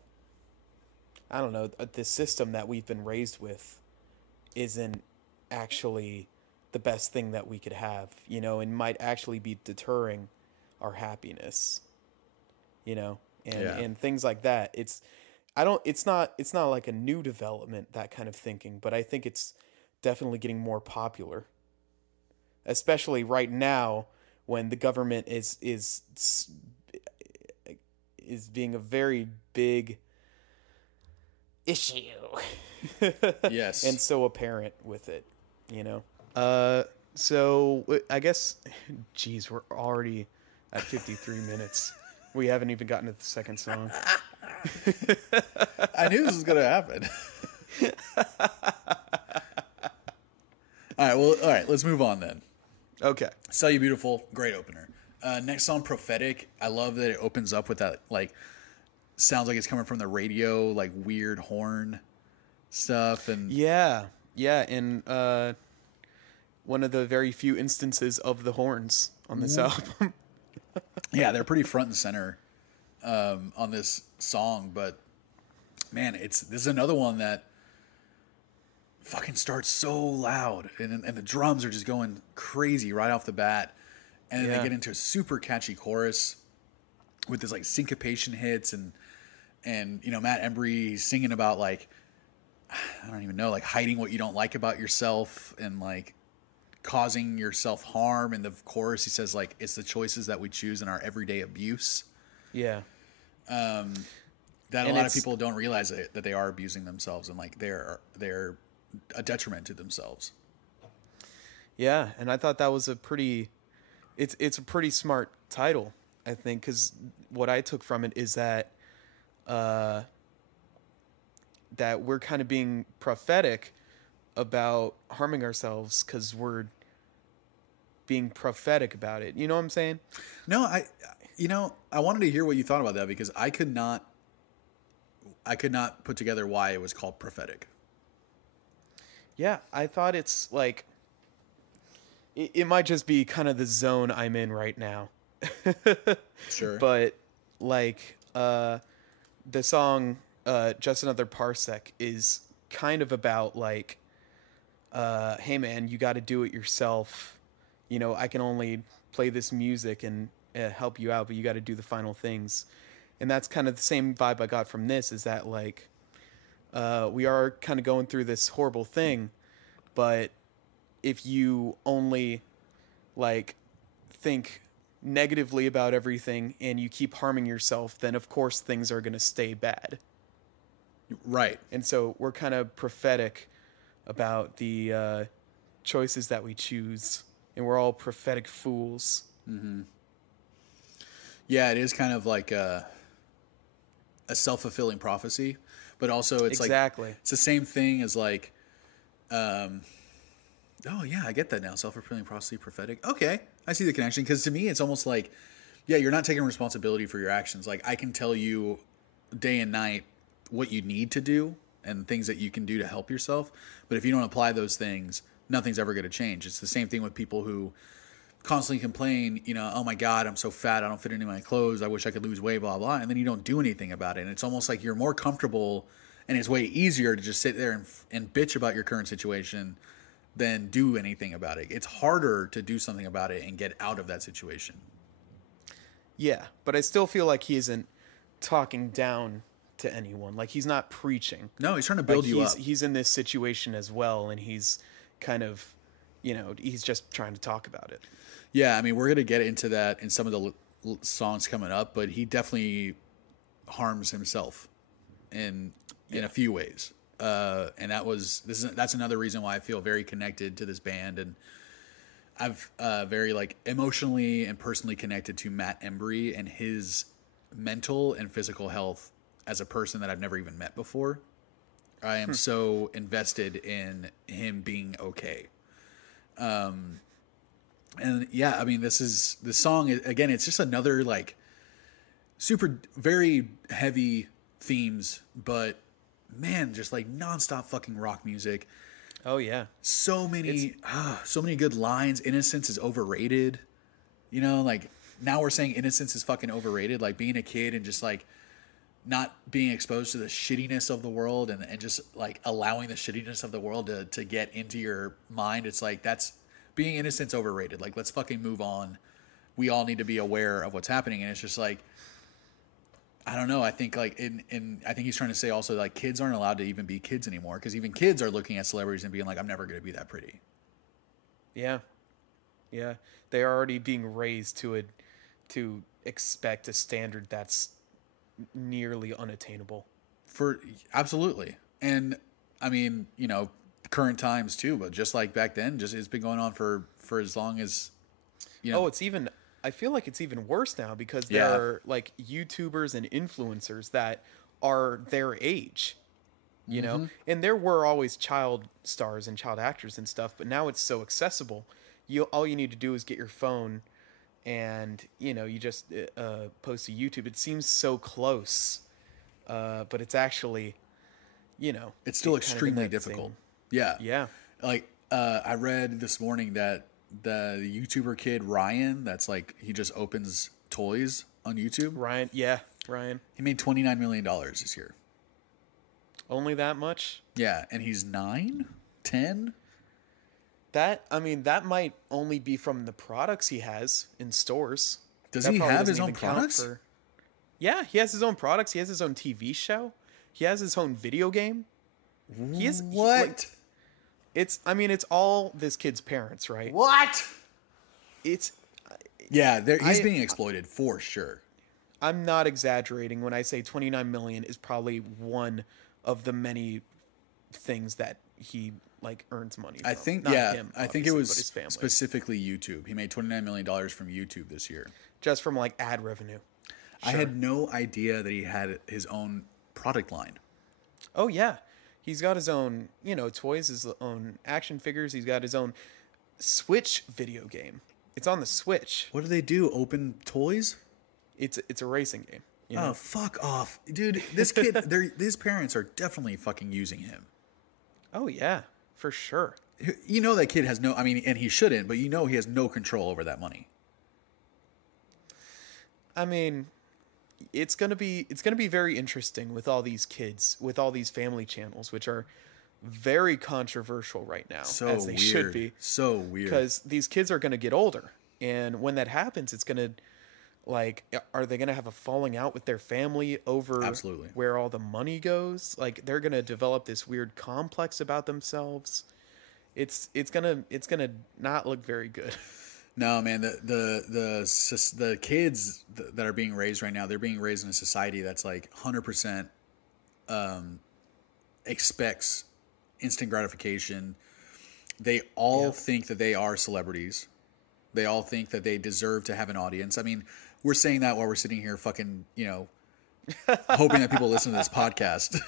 don't know, the system that we've been raised with isn't actually the best thing that we could have, you know, and might actually be deterring our happiness, you know, and things like that. It's not like a new development, that kind of thinking, but I think it's definitely getting more popular, especially right now when the government is being a very big issue. Yes. And so apparent with it, you know. So I guess, geez, we're already at 53 minutes. We haven't even gotten to the second song. I knew this was gonna happen. All right, well, all right, let's move on then. Okay. Sell You Beautiful, great opener. Next song, Prophetic. I love that it opens up with that, like, sounds like it's coming from the radio, like weird horn stuff. And Yeah. Yeah. And one of the very few instances of the horns on this album. yeah, they're pretty front and center on this song. But man, this is another one that fucking starts so loud, and the drums are just going crazy right off the bat, and then Yeah. they get into a super catchy chorus with this like syncopation hits, and Matt Embry, he's singing about like, I don't even know, like hiding what you don't like about yourself and like causing yourself harm. In the chorus he says like, it's the choices that we choose in our everyday abuse. Yeah. That And a lot of people don't realize that they are abusing themselves, and like they're a detriment to themselves. Yeah. And I thought that was it's a pretty smart title, I think, because what I took from it is that that we're kind of being prophetic about harming ourselves because we're being prophetic about it. You know what I'm saying? No, I wanted to hear what you thought about that, because I could not put together why it was called prophetic. Yeah, I thought it's like it might just be kind of the zone I'm in right now. Sure. But like the song Just Another Parsec is kind of about like hey man, you got to do it yourself. You know, I can only play this music and help you out, but you got to do the final things. And that's kind of the same vibe I got from this, is that like we are kind of going through this horrible thing, but if you only like think negatively about everything and you keep harming yourself, then of course things are going to stay bad. Right. And so we're kind of prophetic about the choices that we choose, and we're all prophetic fools. Yeah, it is kind of like a self-fulfilling prophecy, but also it's Exactly. like it's the same thing as like oh yeah, I get that now. Self-fulfilling prophecy, prophetic. Okay, I see the connection, because to me it's almost like, yeah, you're not taking responsibility for your actions. Like, I can tell you day and night what you need to do and things that you can do to help yourself, but if you don't apply those things, nothing's ever going to change. It's the same thing with people who constantly complain, oh my God, I'm so fat, I don't fit into my clothes, I wish I could lose weight, blah, blah, and then you don't do anything about it. And it's almost like you're more comfortable, and it's way easier to just sit there and bitch about your current situation than do anything about it. It's harder to do something about it and get out of that situation. Yeah, but I still feel like he isn't talking down to anyone. Like, he's not preaching. No, he's trying to build Like, you up. he's in this situation as well, and he's kind of, he's just trying to talk about it. Yeah, I mean, we're going to get into that in some of the songs coming up, but he definitely harms himself in a few ways. And that's another reason why I feel very connected to this band, and I've very like emotionally and personally connected to Matt Embry and his mental and physical health as a person that I've never even met before. I am so invested in him being okay. And yeah, I mean, this song again, it's just another like super, very heavy themes, but man, just like nonstop fucking rock music. Oh, yeah. So many good lines. Innocence is overrated. Like, now we're saying innocence is fucking overrated. Like, being a kid and just like not being exposed to the shittiness of the world, and just like allowing the shittiness of the world to get into your mind. It's like, that's being innocent's overrated. Like, let's fucking move on. We all need to be aware of what's happening. And it's just like, I don't know. I think like I think he's trying to say also, like, kids aren't allowed to even be kids anymore, because even kids are looking at celebrities and being like, I'm never going to be that pretty. Yeah. Yeah. They are already being raised to expect a standard that's nearly unattainable. Absolutely. And I mean, current times too, but just like back then, just it's been going on for as long as, you know. Oh, it's even. I feel like it's even worse now because there Yeah. are like YouTubers and influencers that are their age, you know, and there were always child stars and child actors and stuff, but now it's so accessible. You all you need to do is get your phone, and you just post to YouTube. It seems so close, but it's actually, It's still kind of in extremely that difficult. same- Yeah. Yeah. Like I read this morning that the YouTuber kid Ryan, that's like he just opens toys on YouTube. Ryan. Yeah, Ryan. He made $29 million this year. Only that much? Yeah, and he's 9, 10. That might only be from the products he has in stores. Does That he probably have his doesn't own even count products? Yeah, he has his own products. He has his own TV show. He has his own video game. He is What? it's all this kid's parents, right? What? It's Yeah, he's I- being exploited for sure. I'm not exaggerating when I say 29 million is probably one of the many things that he like earns money from. I think Not yeah, him, I think it obviously, was but his family. specifically YouTube. He made $29 million from YouTube this year. Just from like ad revenue. I had no idea that he had his own product line. Oh yeah, he's got his own, toys, his own action figures. He's got his own Switch video game. It's on the Switch. What do they do? Open toys? It's a racing game. You know? Oh, fuck off. Dude, this kid, his parents are definitely fucking using him. Oh yeah, for sure. You know that kid has no, I mean, and he shouldn't, but you know he has no control over that money. I mean, it's gonna be very interesting with all these kids, with all these family channels, which are very controversial right now, So as they weird. should be, So weird. because these kids are gonna get older, and when that happens, it's gonna like, are they gonna have a falling out with their family over Absolutely. where all the money goes? Like, they're gonna develop this weird complex about themselves. It's gonna not look very good. No, man, the kids that are being raised right now, they're being raised in a society that's like 100% expects instant gratification. They all think that they are celebrities. They all think that they deserve to have an audience. I mean, we're saying that while we're sitting here fucking, hoping that people listen to this podcast,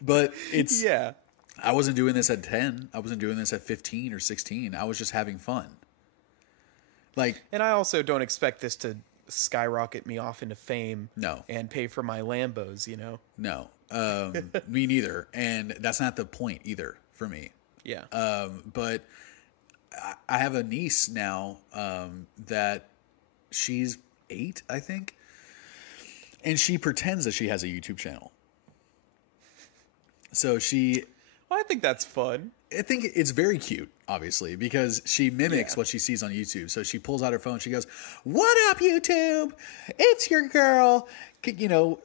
but it's, Yeah. I wasn't doing this at 10. I wasn't doing this at 15 or 16. I was just having fun. Like, And I also don't expect this to skyrocket me off into fame. No. And pay for my Lambos, no, me neither. And that's not the point either for me. Yeah. But I have a niece now that she's 8, I think. And she pretends that she has a YouTube channel. So Well, I think that's fun. I think it's very cute, obviously, because she mimics what she sees on YouTube. So she pulls out her phone. She goes, "What up, YouTube? It's your girl."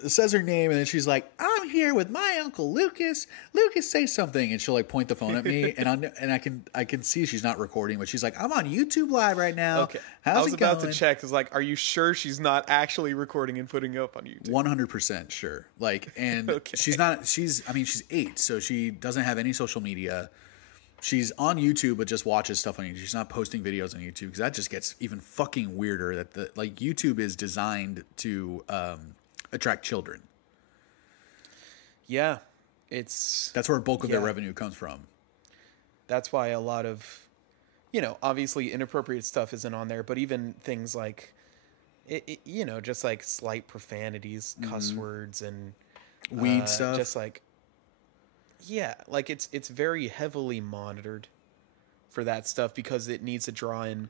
Says her name, and then she's like, "I'm here with my uncle Lucas. Lucas, say something." And she'll like point the phone at me, and I can see she's not recording, but she's like, "I'm on YouTube Live right now." Okay. How's I was it about going? to check. Is like, are you sure she's not actually recording and putting it up on YouTube? 100% sure. Like, and Okay. she's 8, so she doesn't have any social media. She's on YouTube, but just watches stuff on YouTube. She's not posting videos on YouTube, because that just gets even fucking weirder. That YouTube is designed to attract children. Yeah, that's where a bulk of their Yeah. revenue comes from. That's why a lot of, obviously inappropriate stuff isn't on there, but even things like, just like slight profanities, cuss words, and Weed stuff. just like, yeah, like it's very heavily monitored for that stuff, because it needs to draw in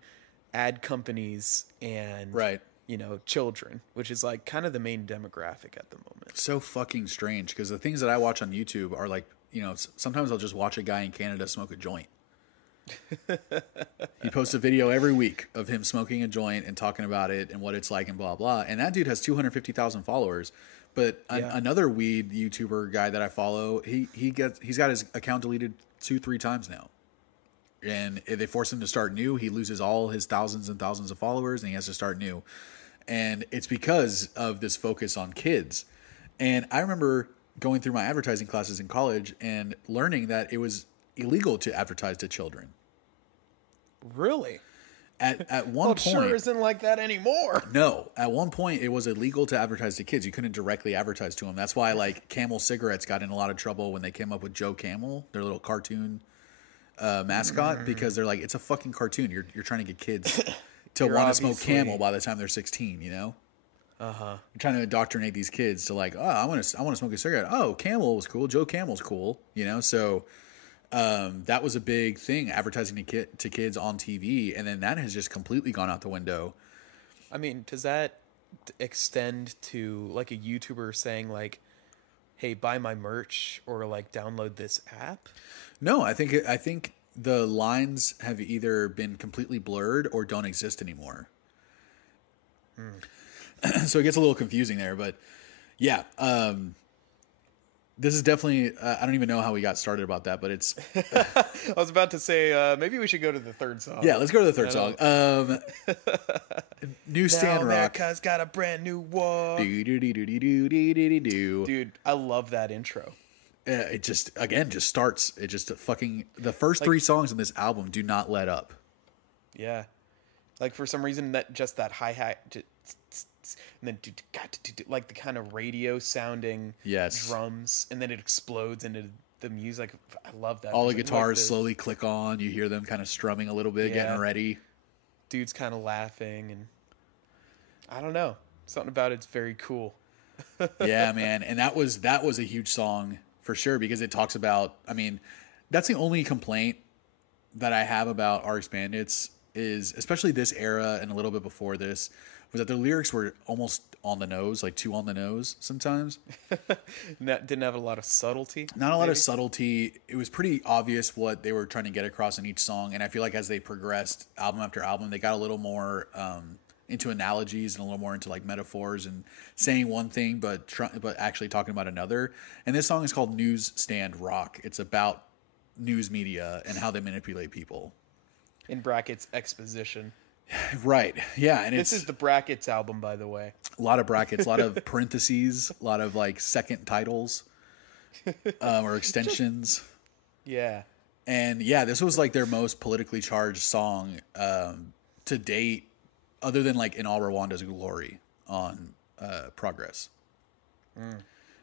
ad companies and Right. children, which is like kind of the main demographic at the moment. So fucking strange, because the things that I watch on YouTube are like, sometimes I'll just watch a guy in Canada smoke a joint. He posts a video every week of him smoking a joint and talking about it and what it's like and blah blah. And that dude has 250,000 followers. But another weed YouTuber guy that I follow, he's got his account deleted 2-3 times now. And if they force him to start new, he loses all his thousands and thousands of followers, and he has to start new. And it's because of this focus on kids. And I remember going through my advertising classes in college and learning that it was illegal to advertise to children. Really? At one Well, it point, sure isn't like that anymore. no. At one point, it was illegal to advertise to kids. You couldn't directly advertise to them. That's why, like, Camel cigarettes got in a lot of trouble when they came up with Joe Camel, their little cartoon mascot, because they're like, it's a fucking cartoon. You're trying to get kids to You're want to smoke obviously- Camel by the time they're 16. You know, you're trying to indoctrinate these kids to like, oh, I want to smoke a cigarette. Oh, Camel was cool. Joe Camel's cool. You know, so. That was a big thing, advertising to kids on TV, and then that has just completely gone out the window. I mean, does that extend to like a YouTuber saying like, "Hey, buy my merch" or like download this app? No, I think the lines have either been completely blurred or don't exist anymore. So it gets a little confusing there, but yeah. This is definitely, I don't even know how we got started about that, but it's... I was about to say, maybe we should go to the third song. Yeah, let's go to the third song. Newsstand Now Rock. America's got a brand new war. Do-do-do-do-do-do-do-do. Dude, I love that intro. It just, again, just starts. It just fucking... The first three songs in this album do not let up. Yeah. Like, for some reason, that hi-hat... And then like the kind of radio sounding Yes. drums, and then it explodes into the music. I love that. All the Like guitars slowly click on. You hear them kind of strumming a little bit, Yeah. getting ready. Dude's kind of laughing, and I don't know, something about it's very cool. Yeah, man. And that was a huge song for sure, because it talks about, I mean, that's the only complaint that I have about RX Bandits is, especially this era and a little bit before this, was that the lyrics were almost on the nose, like too on the nose sometimes. Didn't have a lot of subtlety. Not a lot of subtlety. It was pretty obvious what they were trying to get across in each song. And I feel like as they progressed album after album, they got a little more into analogies and a little more into like metaphors and saying one thing, but actually talking about another. And this song is called Newsstand Rock. It's about news media and how they manipulate people. In brackets, exposition. Right. Yeah. And This is the Brackets album, by the way. a lot of brackets, a lot of parentheses, a lot of like second titles or extensions. Yeah. And yeah, this was like their most politically charged song to date, other than like In All Rwanda's Glory on Progress.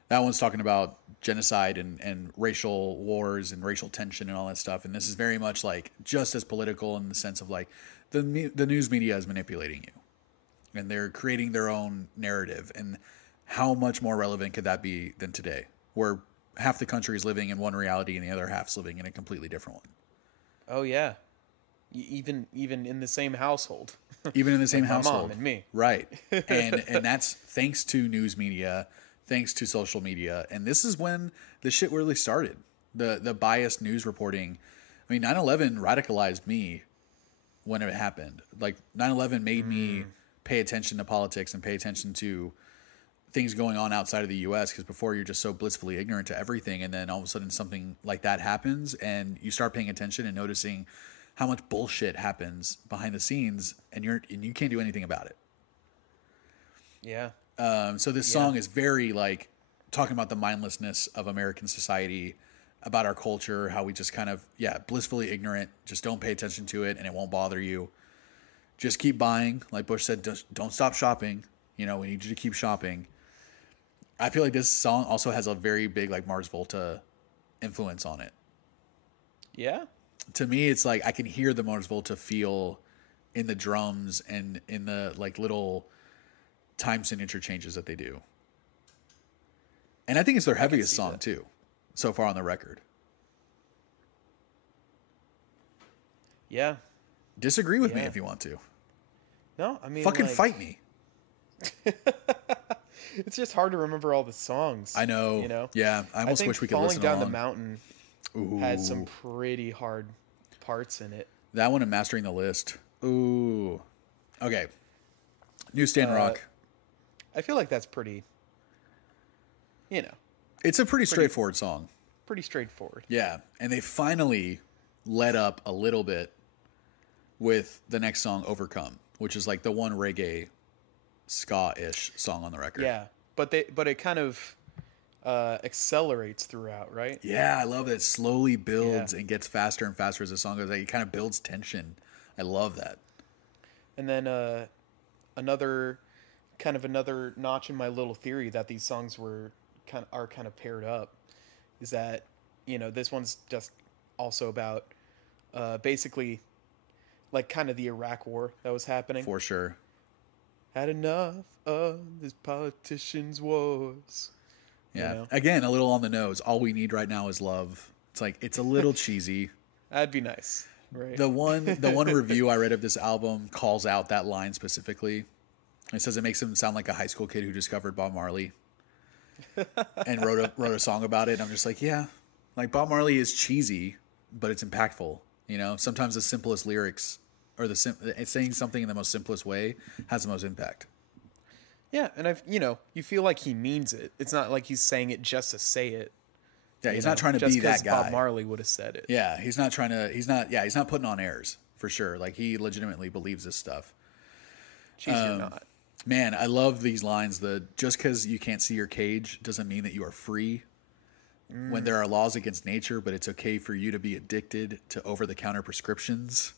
That one's talking about genocide and racial wars and racial tension and all that stuff. And this is very much like just as political in the sense of like the news media is manipulating you and they're creating their own narrative. And how much more relevant could that be than today, where half the country is living in one reality and the other half's living in a completely different one? Oh yeah. Even in the same household. Even in the same Like my household. mom and me. Right. And that's thanks to news media, thanks to social media. And this is when the shit really started. The biased news reporting. I mean, 9/11 radicalized me when it happened. Like 9/11 made me pay attention to politics and pay attention to things going on outside of the US, because before you're just so blissfully ignorant to everything, and then all of a sudden something like that happens and you start paying attention and noticing how much bullshit happens behind the scenes, and you can't do anything about it. Yeah. So this song is very like talking about the mindlessness of American society, about our culture, how we just kind of, blissfully ignorant, just don't pay attention to it and it won't bother you. Just keep buying. Like Bush said, don't stop shopping. You know, we need you to keep shopping. I feel like this song also has a very big like Mars Volta influence on it. Yeah. To me, it's like I can hear the Mars Volta feel in the drums and in the like little time signature changes that they do. And I think it's their heaviest song too, so far on the record. Yeah. Disagree with me if you want to. No, I mean, fucking like, fight me. It's just hard to remember all the songs. I know. You know? Yeah, I almost think wish we could Falling listen Down along. the Mountain has some pretty hard parts in it. That one and Mastering the List. Ooh. Okay. Newsstand Rock. I feel like that's pretty, you know, It's a pretty straightforward song. pretty straightforward. Yeah, and they finally let up a little bit with the next song, Overcome, which is like the one reggae ska-ish song on the record. Yeah, but it kind of accelerates throughout, right? Yeah, I love that it slowly Yeah. builds and gets faster and faster as the song goes. Like, it kind of builds tension. I love that. And then another another notch in my little theory that these songs are kind of paired up is that this one's just also about basically like kind of the Iraq War that was happening. For sure. Had enough of this politicians' wars. Yeah. Again, a little on the nose. All we need right now is love. It's like, it's a little cheesy. That'd be nice, right? The one review I read of this album calls out that line specifically. It says it makes him sound like a high school kid who discovered Bob Marley and wrote a song about it. And I'm just like, yeah, like Bob Marley is cheesy, but it's impactful. Sometimes the simplest lyrics or saying something in the most simplest way has the most impact. Yeah, and you feel like he means it. It's not like he's saying it just to say it. Yeah, he's not trying to be that guy. Bob Marley would have said it. Yeah, he's not putting on airs for sure. Like, he legitimately believes this stuff. Cheesy or not. Man, I love these lines. Just because you can't see your cage doesn't mean that you are free. When there are laws against nature, but it's okay for you to be addicted to over-the-counter prescriptions.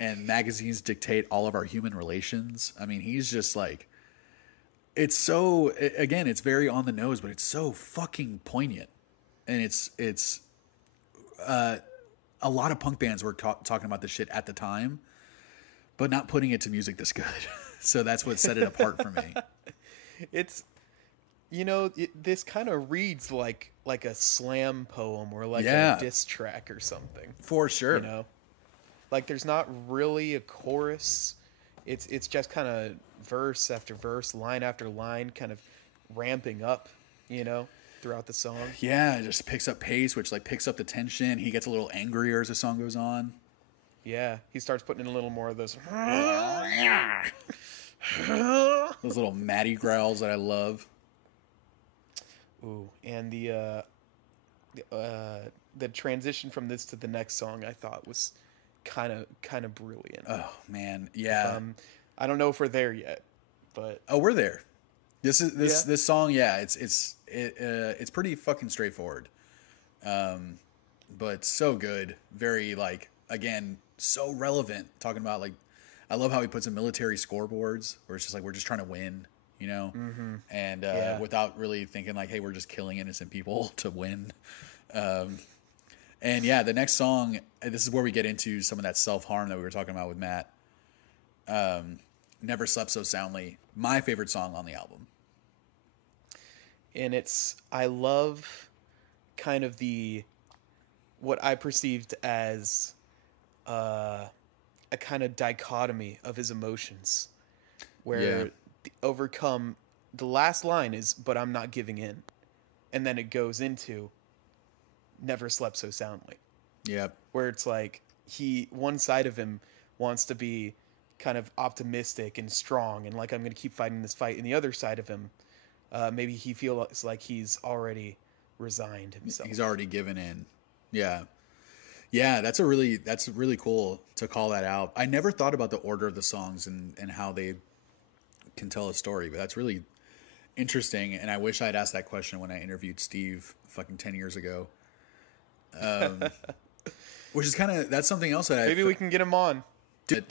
And magazines dictate all of our human relations. I mean, he's just like, it's very on the nose, but it's so fucking poignant. And it's a lot of punk bands were talking about this shit at the time, but not putting it to music this good. So that's what set it apart for me. It's, this kind of reads like a slam poem or like a diss track or something. For sure. Like there's not really a chorus. It's just kind of verse after verse, line after line, kind of ramping up, throughout the song. Yeah, it just picks up pace, which like picks up the tension. He gets a little angrier as the song goes on. Yeah, he starts putting in a little more of those those little Matty growls that I love. Ooh, and the transition from this to the next song I thought was kind of brilliant. Oh man, yeah. I don't know if we're there yet, but we're there. This song, yeah, it's pretty fucking straightforward, but so good. Very like, again, so relevant. Talking about like, I love how he puts in military scoreboards where it's just like we're just trying to win, and without really thinking like, hey, we're just killing innocent people to win. And yeah, the next song, this is where we get into some of that self-harm that we were talking about with Matt. Never Slept So Soundly, my favorite song on the album. And I love kind of what I perceived as a kind of dichotomy of his emotions, where the last line is, but I'm not giving in. And then it goes into Never Slept So Soundly. Yep. Where it's like one side of him wants to be kind of optimistic and strong and like, I'm going to keep fighting this fight. And the other side of him, maybe he feels like he's already resigned himself. He's already given in. Yeah. Yeah, that's really cool to call that out. I never thought about the order of the songs and how they can tell a story, but that's really interesting. And I wish I'd asked that question when I interviewed Steve fucking 10 years ago. Which is that's something else that maybe we can get him on. Dude,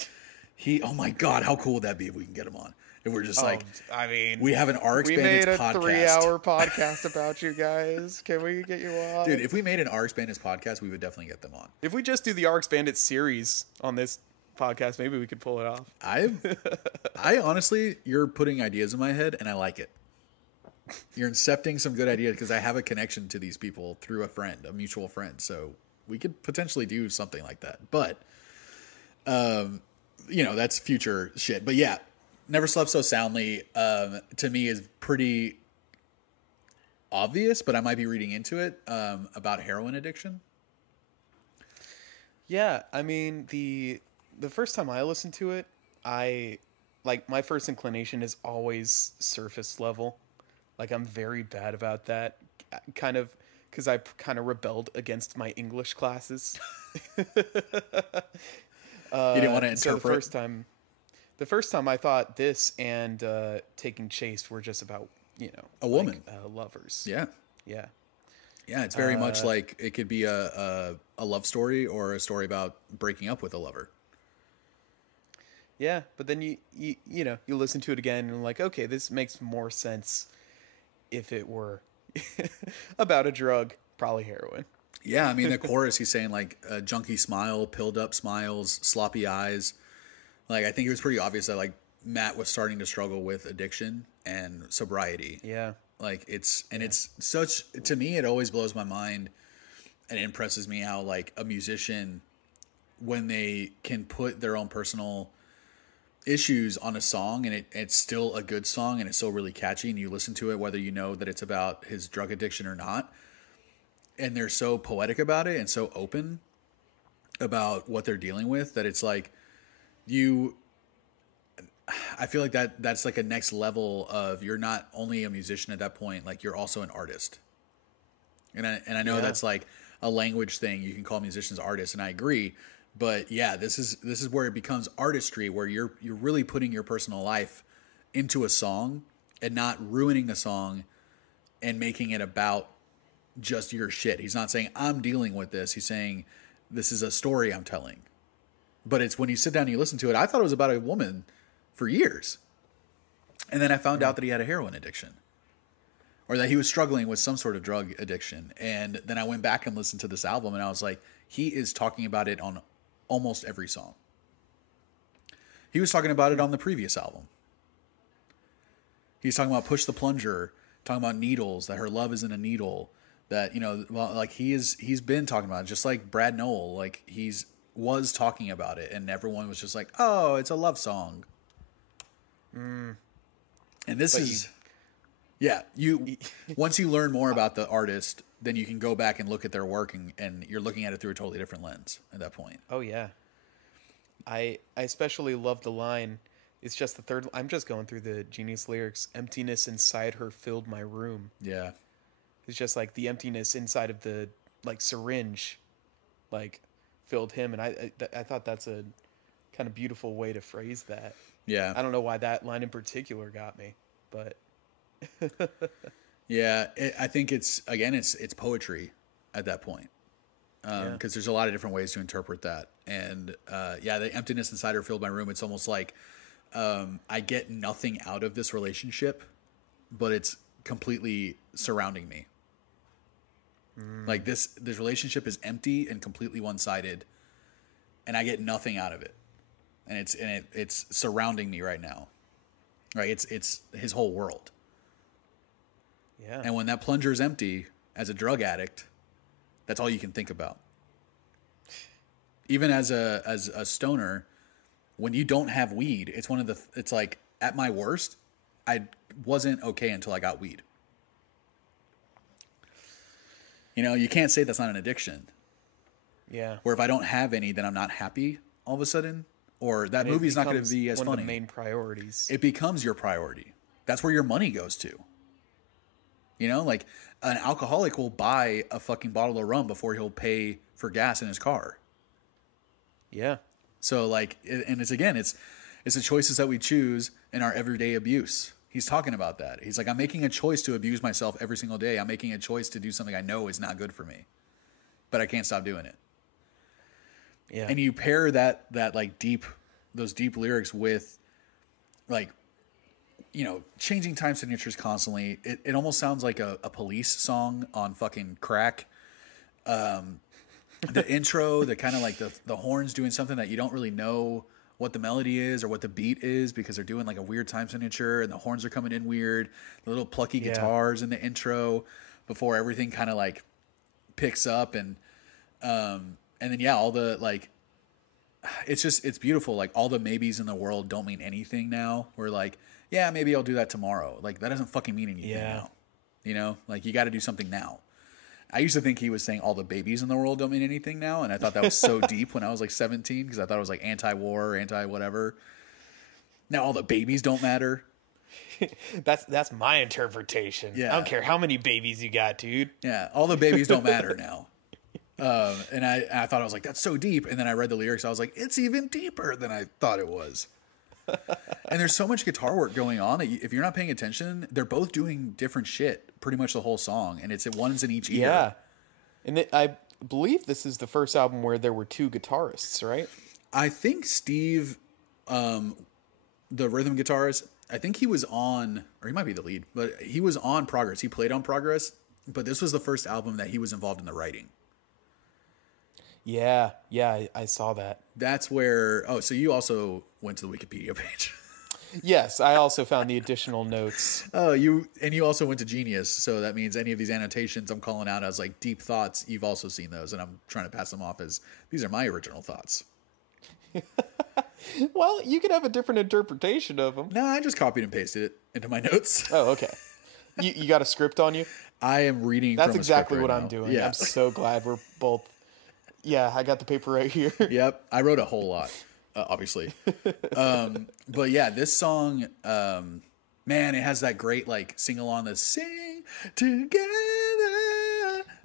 oh my God, how cool would that be if we can get him on? If we're just I mean, we have an RX Bandits podcast. We made a 3-hour podcast about you guys. Can we get you on? Dude, if we made an RX Bandits podcast, we would definitely get them on. If we just do the RX Bandits series on this podcast, maybe we could pull it off. I honestly, you're putting ideas in my head and I like it. You're incepting some good ideas because I have a connection to these people through a mutual friend. So we could potentially do something like that. But, that's future shit. But yeah, Never Slept So Soundly, to me is pretty obvious, but I might be reading into it, about heroin addiction. Yeah, I mean, the first time I listened to it, my first inclination is always surface level. Like, I'm very bad about that, kind of, because I kind of rebelled against my English classes. You didn't want to interpret? So the first time I thought this and Taking Chase were just about a woman, lovers. yeah. Yeah. Yeah, it's very much like it could be a love story or a story about breaking up with a lover. Yeah, but then you listen to it again and like, okay, this makes more sense if it were about a drug, probably heroin. Yeah, I mean the chorus he's saying like a junkie smile, pilled up smiles, sloppy eyes. Like I think it was pretty obvious that like Matt was starting to struggle with addiction and sobriety. Yeah. Like it's such, to me it always blows my mind and it impresses me how like a musician, when they can put their own personal issues on a song and it's still a good song and it's still really catchy and you listen to it whether you know that it's about his drug addiction or not, and they're so poetic about it and so open about what they're dealing with that it's like I feel like that's like a next level of, you're not only a musician at that point, like you're also an artist. And I know that's like a language thing. You can call musicians artists, and I agree. But yeah, this is where it becomes artistry, where you're really putting your personal life into a song and not ruining the song and making it about just your shit. He's not saying I'm dealing with this. He's saying this is a story I'm telling. But it's when you sit down and you listen to it, I thought it was about a woman for years. And then I found out that he had a heroin addiction, or that he was struggling with some sort of drug addiction. And then I went back and listened to this album and I was like, he is talking about it on almost every song. He was talking about it on the previous album. He's talking about Push the Plunger, talking about needles, that her love isn't a needle, that, well, like he's been talking about it, just like Brad Noel, like was talking about it and everyone was just like, oh, it's a love song. And this is, once you learn more about the artist, then you can go back and look at their work and you're looking at it through a totally different lens at that point. Oh yeah. I especially love the line. It's just the third. I'm just going through the Genius lyrics. Emptiness inside her filled my room. Yeah. It's just like the emptiness inside of the like syringe, like filled him. And I thought that's a kind of beautiful way to phrase that. Yeah. I don't know why that line in particular got me, but yeah, I think it's poetry at that point. Because there's a lot of different ways to interpret that. And the emptiness inside her filled my room. It's almost like I get nothing out of this relationship, but it's completely surrounding me. Like this relationship is empty and completely one-sided, and I get nothing out of it. And it's surrounding me right now. Right? It's his whole world. Yeah. And when that plunger is empty, as a drug addict, that's all you can think about. Even as a stoner, when you don't have weed, it's like at my worst, I wasn't okay until I got weed. You can't say that's not an addiction. Yeah. Where if I don't have any, then I'm not happy all of a sudden. Or that movie's not going to be as funny. One of the main priorities. It becomes your priority. That's where your money goes to. Like an alcoholic will buy a fucking bottle of rum before he'll pay for gas in his car. Yeah. So like, and it's the choices that we choose in our everyday abuse. He's talking about that. He's like, I'm making a choice to abuse myself every single day. I'm making a choice to do something I know is not good for me, but I can't stop doing it. Yeah. And you pair that like those deep lyrics with like, changing time signatures constantly. It almost sounds like a Police song on fucking crack. The intro, the kind of like the horns doing something that you don't really know what the melody is or what the beat is, because they're doing like a weird time signature and the horns are coming in weird. The little plucky guitars in the intro before everything kind of like picks up and then all the like, it's beautiful. Like all the maybes in the world don't mean anything now. We're like, yeah, maybe I'll do that tomorrow. Like that doesn't fucking mean anything now. Like you got to do something now. I used to think he was saying all the babies in the world don't mean anything now, and I thought that was so deep when I was like 17, because I thought it was like anti-war, anti-whatever. Now all the babies don't matter. That's my interpretation. Yeah. I don't care how many babies you got, dude. Yeah, all the babies don't matter now. And I thought, I was like, that's so deep. And then I read the lyrics. I was like, it's even deeper than I thought it was. And there's so much guitar work going on that if you're not paying attention, they're both doing different shit pretty much the whole song, and it's one's in each ear. Yeah. And I believe this is the first album where there were two guitarists, right? I think Steve, the rhythm guitarist, I think he was on, or he might be the lead, but he was on Progress. He played on Progress, but this was the first album that he was involved in the writing. Yeah, I saw that. That's where, so you also went to the Wikipedia page. Yes, I also found the additional notes. Oh, you also went to Genius, so that means any of these annotations I'm calling out as like deep thoughts, you've also seen those, and I'm trying to pass them off as these are my original thoughts. Well, you could have a different interpretation of them. No, I just copied and pasted it into my notes. Oh, okay. You got a script on you? I am reading. That's from a exactly script what right I'm now. doing. Yeah. I'm so glad we're both. Yeah, I got the paper right here. Yep, I wrote a whole lot, obviously. But yeah, this song, man, it has that great like sing along, the sing together.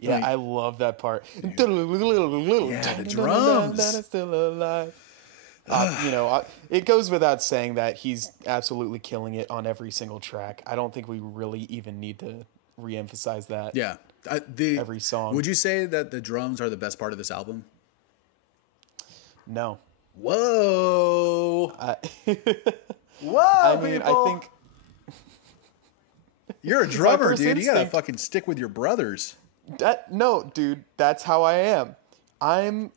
Yeah, like, I love that part. yeah, the drums. Still alive. It goes without saying that he's absolutely killing it on every single track. I don't think we really even need to reemphasize that. Yeah, every song. Would you say that the drums are the best part of this album? No. Whoa. Whoa. I mean, people. I think you're a drummer, first dude. You gotta instinct- fucking stick with your brothers. no, dude. That's how I am. I'm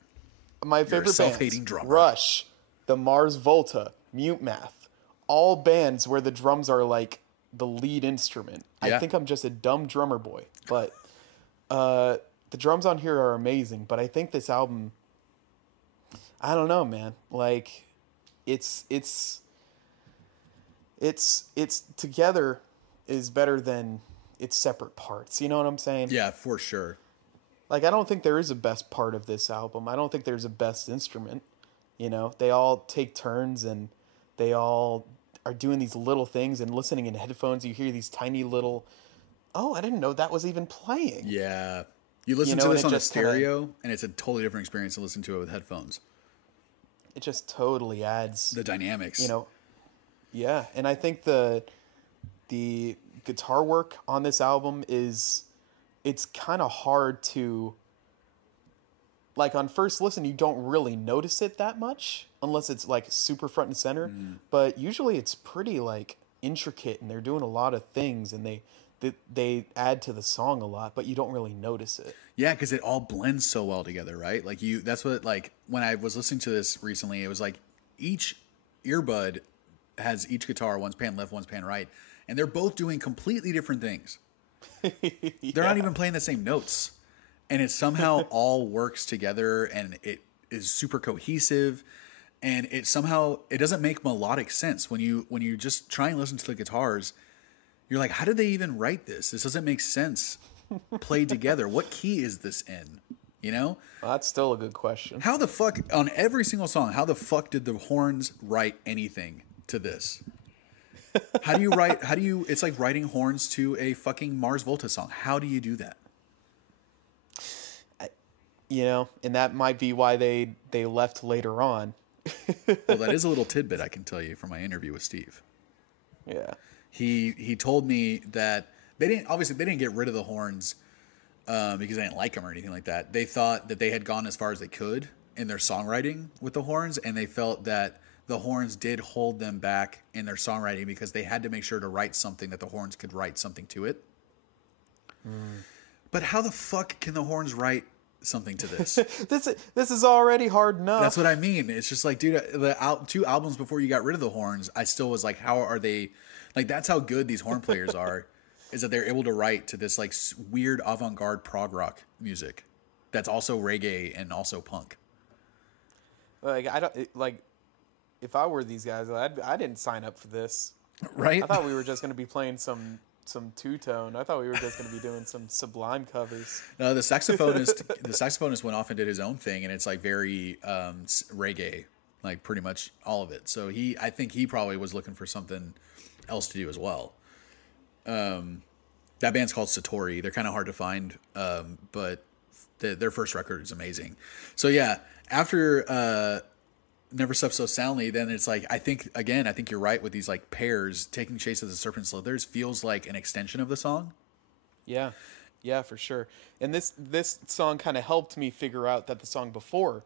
my favorite self-hating bands, drummer. Rush, the Mars Volta, Mute Math, all bands where the drums are like the lead instrument. Yeah. I think I'm just a dumb drummer boy, but the drums on here are amazing. But I think this album, I don't know, man. Like, it's together is better than its separate parts. You know what I'm saying? Yeah, for sure. Like, I don't think there is a best part of this album. I don't think there's a best instrument. You know, they all take turns and they all are doing these little things, and listening in headphones, you hear these tiny little, oh, I didn't know that was even playing. Yeah. You listen to and this it on a just kinda- stereo, and it's a totally different experience to listen to it with headphones. It just totally adds, The dynamics. Yeah, and I think the guitar work on this album it's kind of hard to, like, on first listen you don't really notice it that much unless it's like super front and center, but usually it's pretty like intricate and they're doing a lot of things and they add to the song a lot, but you don't really notice it. Yeah, because it all blends so well together, right? Like that's what, like, when I was listening to this recently, it was like each earbud has each guitar, one's pan left, one's pan right, and they're both doing completely different things. They're not even playing the same notes, and it somehow all works together, and it is super cohesive, and it doesn't make melodic sense when you just try and listen to the guitars. You're like, how did they even write this? This doesn't make sense played together. What key is this in? You know? Well, that's still a good question. How the fuck, on every single song, how the fuck did the horns write anything to this? It's like writing horns to a fucking Mars Volta song. How do you do that? And that might be why they left later on. Well, that is a little tidbit I can tell you from my interview with Steve. Yeah. He told me that they didn't get rid of the horns because they didn't like them or anything like that. They thought that they had gone as far as they could in their songwriting with the horns, and they felt that the horns did hold them back in their songwriting because they had to make sure to write something that the horns could write something to it. But how the fuck can the horns write something to this? This is already hard enough. That's what I mean. It's just like, dude, the two albums before you got rid of the horns, I still was like, how are they? Like, that's how good these horn players are, is that they're able to write to this like weird avant-garde prog rock music that's also reggae and also punk. Like, I don't like. If I were these guys, I didn't sign up for this. Right? I thought we were just going to be playing some two-tone. I thought we were just going to be doing some Sublime covers. No, the saxophonist went off and did his own thing, and it's like very reggae, like pretty much all of it. So I think he probably was looking for something else to do as well. That band's called Satori. They're kind of hard to find, but their first record is amazing. So yeah, after Never Slept So Soundly, then it's like, I think you're right with these like pairs. Taking Chase of the Serpent Slithers feels like an extension of the song. Yeah, yeah, for sure. And this song kind of helped me figure out that the song before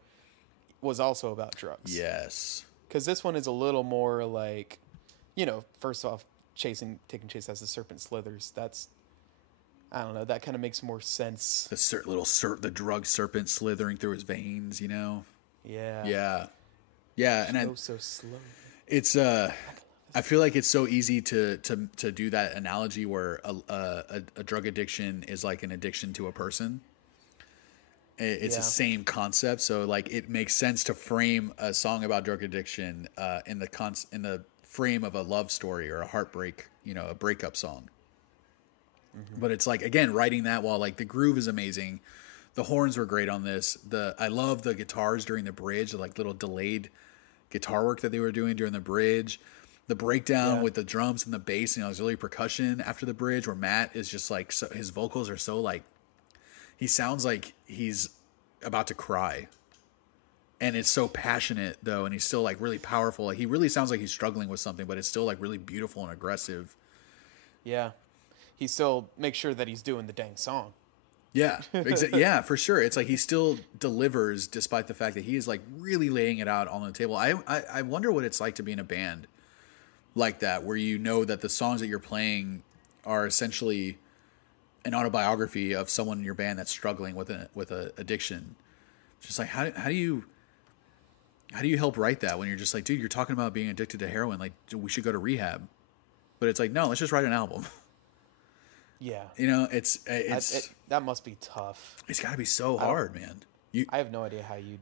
was also about drugs. Yes. Because this one is a little more like, first off, taking chase as the serpent slithers. That's, I don't know, that kind of makes more sense. The drug serpent slithering through his veins, you know? Yeah. Yeah. Yeah, and so slow. It's I feel like it's so easy to do that analogy where a drug addiction is like an addiction to a person. It's the same concept, so like it makes sense to frame a song about drug addiction in the frame of a love story or a heartbreak, a breakup song. Mm-hmm. But it's like, again, writing that while like the groove is amazing, the horns were great on this. I love the guitars during the bridge, the like little delayed guitar work that they were doing during the bridge. The breakdown with the drums and the bass and auxiliary percussion after the bridge, where Matt is just like, so, his vocals are so like, he sounds like he's about to cry. And it's so passionate though, and he's still like really powerful. Like, he really sounds like he's struggling with something, but it's still like really beautiful and aggressive. Yeah. He still makes sure that he's doing the dang song. Yeah, yeah, for sure. It's like he still delivers despite the fact that he is like really laying it out on the table. I wonder what it's like to be in a band like that, where you know that the songs that you're playing are essentially an autobiography of someone in your band that's struggling with a addiction. Just like how do you help write that when you're just like, dude, you're talking about being addicted to heroin, like we should go to rehab. But it's like, no, let's just write an album. Yeah. It's that must be tough. It's got to be so hard, man. I have no idea how do you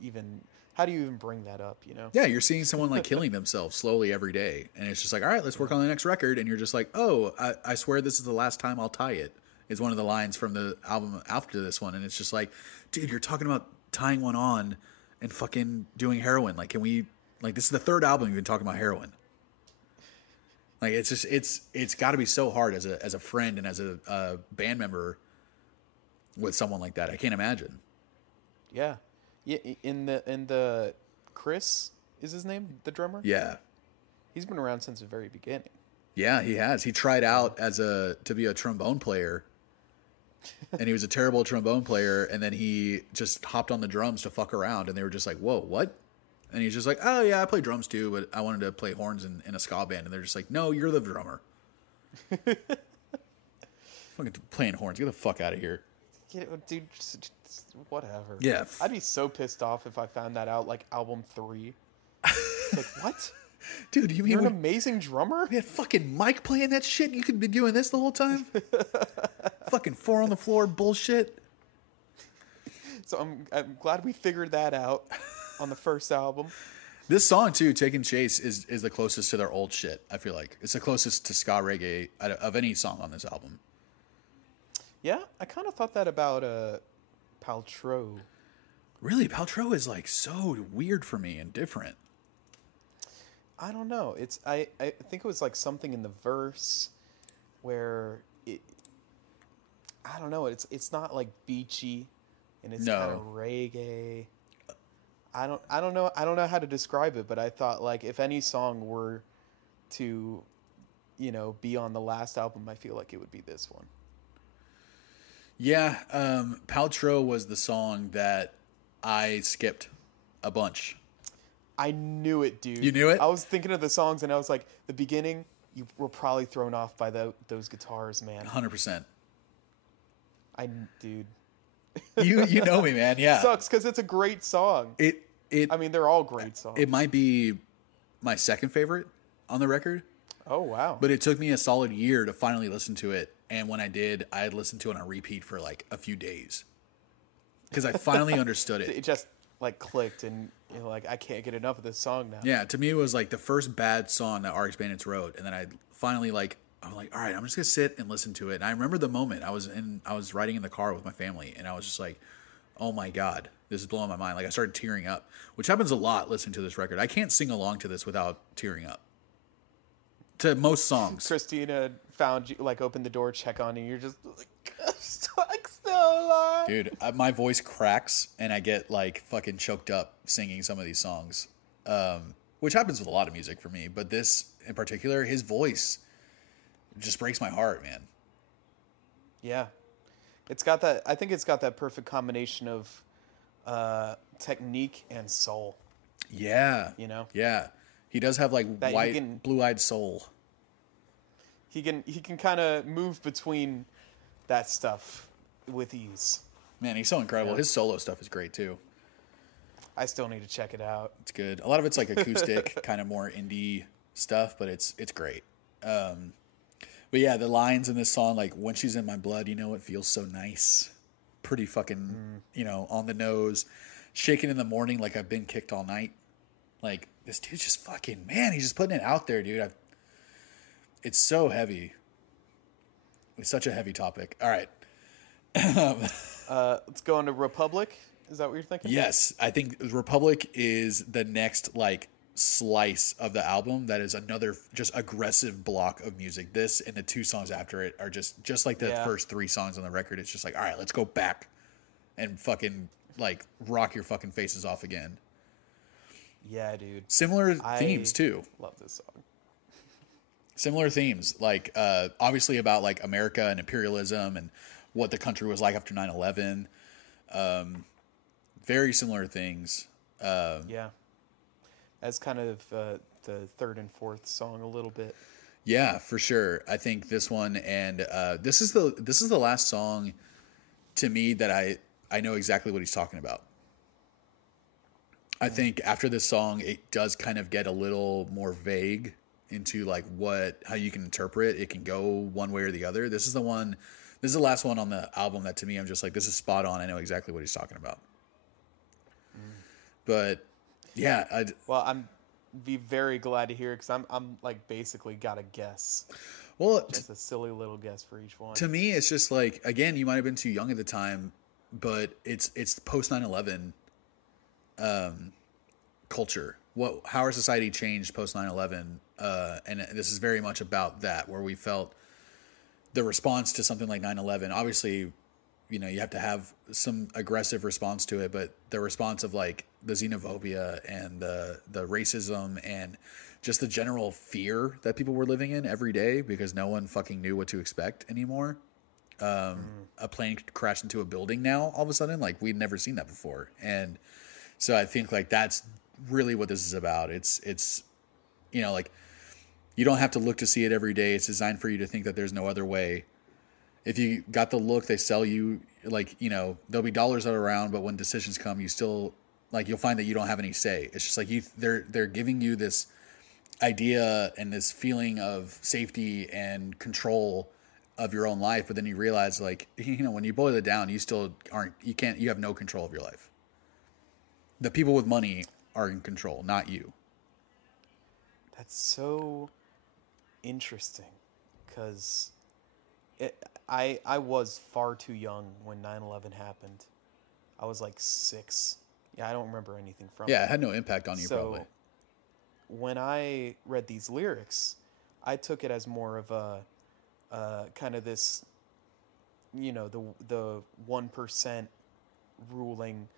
even bring that up, Yeah, you're seeing someone like killing themselves slowly every day, and it's just like, all right, let's work on the next record, and you're just like, oh, I swear this is the last time I'll tie it, is one of the lines from the album after this one, and it's just like, dude, you're talking about tying one on and fucking doing heroin. Like, can we, like, this is the third album you've been talking about heroin. Like, it's just, it's got to be so hard as a friend and as a band member with someone like that. I can't imagine. Yeah. Yeah, in the Chris is his name, the drummer? Yeah. He's been around since the very beginning. Yeah, he has. He tried out to be a trombone player, and he was a terrible trombone player, and then he just hopped on the drums to fuck around, and they were just like, whoa, what? And he's just like, oh, yeah, I play drums too, but I wanted to play horns in a ska band. And they're just like, no, you're the drummer. Fucking playing horns. Get the fuck out of here. Dude, just whatever. Yeah. I'd be so pissed off if I found that out, like, album 3. Like, what? Dude, you mean you're an amazing drummer? We had fucking Mike playing that shit? You could be doing this the whole time? Fucking 4 on the floor bullshit. So I'm glad we figured that out on the first album. This song too, Taking Chase, is the closest to their old shit. I feel like it's the closest to ska reggae of any song on this album. Yeah, I kind of thought that about Paltrow. Really, Paltrow is like so weird for me and different. I don't know. I think it was like something in the verse where I don't know. It's not like beachy, and it's kind of reggae. I don't know how to describe it, but I thought, like, if any song were to, be on the last album, I feel like it would be this one. Yeah, Paltrow was the song that I skipped a bunch. I knew it, dude. You knew it? I was thinking of the songs, and I was like, the beginning, you were probably thrown off by those guitars, man. 100%. Dude. You know me, man. Yeah. It sucks because it's a great song. I mean, they're all great songs. It might be my second favorite on the record. Oh, wow. But it took me a solid year to finally listen to it. And when I did, I had listened to it on repeat for like a few days. Because I finally understood it. It just like clicked, and like, I can't get enough of this song now. Yeah, to me it was like the first bad song that RX Bandits wrote. And then I finally I'm like, all right, I'm just going to sit and listen to it. And I remember the moment I was riding in the car with my family, and I was just like, oh my God, this is blowing my mind. Like, I started tearing up, which happens a lot listening to this record. I can't sing along to this without tearing up. To most songs. Christina found you, like, opened the door, check on you. You're just like, still alive. Dude, my voice cracks and I get like fucking choked up singing some of these songs, which happens with a lot of music for me. But this in particular, his voice just breaks my heart, man. Yeah, it's got that. I think it's got that perfect combination of technique and soul. Yeah, You know, yeah, he does have like that white, blue-eyed soul. he can kind of move between that stuff with ease. Man, he's so incredible. Yeah. His solo stuff is great too. I still need to check it out. It's good. A lot of it's like acoustic, kind of more indie stuff, but it's great. But yeah, the lines in this song, like when she's in my blood, you know, it feels so nice. Pretty fucking, you know, on the nose. Shaking in the morning like I've been kicked all night. Like this dude's just fucking, man, he's just putting it out there, dude. It's so heavy. It's such a heavy topic. All right. Let's go into Republic. Is that what you're thinking? Yes, I think Republic is the next like slice of the album. That is another just aggressive block of music. This and the two songs after it are just like the first three songs on the record. It's just like, all right, let's go back and fucking like rock your fucking faces off again. Yeah, dude. Similar themes too. Love this song. Similar themes, like obviously about like America and imperialism and what the country was like after 9/11. Very similar things. Yeah. As kind of the third and fourth song a little bit. Yeah, for sure. I think this one and this is the last song to me that I know exactly what he's talking about. I think after this song, it does kind of get a little more vague into like how you can interpret. It can go one way or the other. This is the last one on the album that to me, I'm just like, this is spot on. I know exactly what he's talking about. But yeah, well, I'm be very glad to hear it because I'm like basically got a guess. Well, just a silly little guess for each one. To me, it's just like, again, you might have been too young at the time, but it's post 9/11 culture. How our society changed post 9/11, and this is very much about that, where we felt the response to something like 9/11. Obviously, you know, you have to have some aggressive response to it, but the response of like the xenophobia and the racism and just the general fear that people were living in every day because no one fucking knew what to expect anymore. A plane crashed into a building now all of a sudden, like we'd never seen that before. And so I think like that's really what this is about. It's you know, like you don't have to look to see it every day. It's designed for you to think that there's no other way. If you got the look they sell you, like, you know, there'll be dollars that are around, but when decisions come, you still like, you'll find that you don't have any say. It's just like they're giving you this idea and this feeling of safety and control of your own life. But then you realize, like, you know, when you boil it down, you still you have no control of your life. The people with money are in control, not you. That's so interesting because I was far too young when 9/11 happened. I was like 6. Yeah, I don't remember anything from it. Yeah, it had no impact on you, probably. When I read these lyrics, I took it as more of a kind of this, you know, the 1% ruling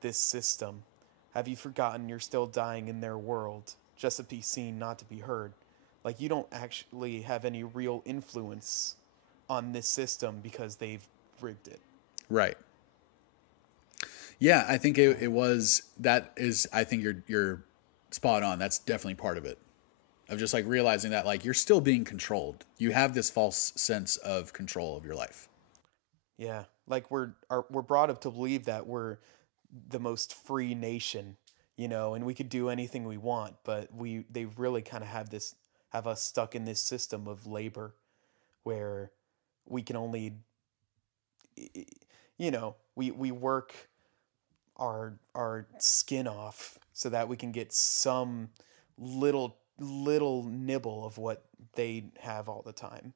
this system. Have you forgotten you're still dying in their world, just to be seen, not to be heard? Like, you don't actually have any real influence on this system because they've rigged it. Right. Yeah, I think it was, that is, I think you're spot on. That's definitely part of it. Of just like realizing that like you're still being controlled. You have this false sense of control of your life. Yeah, like we're brought up to believe that we're the most free nation, you know, and we could do anything we want, but they really kind of have us stuck in this system of labor where we can only, you know, we work our skin off so that we can get some little nibble of what they have all the time.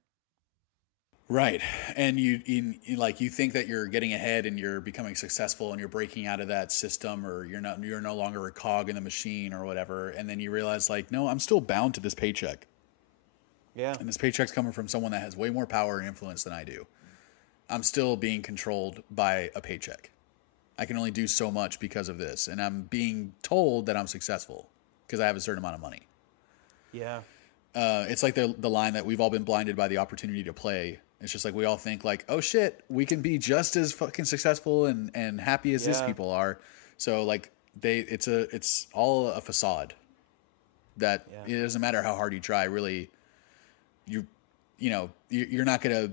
Right. And you think that you're getting ahead and you're becoming successful and you're breaking out of that system, or you're no longer a cog in the machine or whatever. And then you realize like, no, I'm still bound to this paycheck. Yeah. And this paycheck's coming from someone that has way more power and influence than I do. I'm still being controlled by a paycheck. I can only do so much because of this, and I'm being told that I'm successful because I have a certain amount of money. Yeah. It's like the line that we've all been blinded by the opportunity to play. It's just like we all think like, oh shit, we can be just as fucking successful and happy as these Yeah. people are. So like it's all a facade that Yeah. it doesn't matter how hard you try. Really, you're not gonna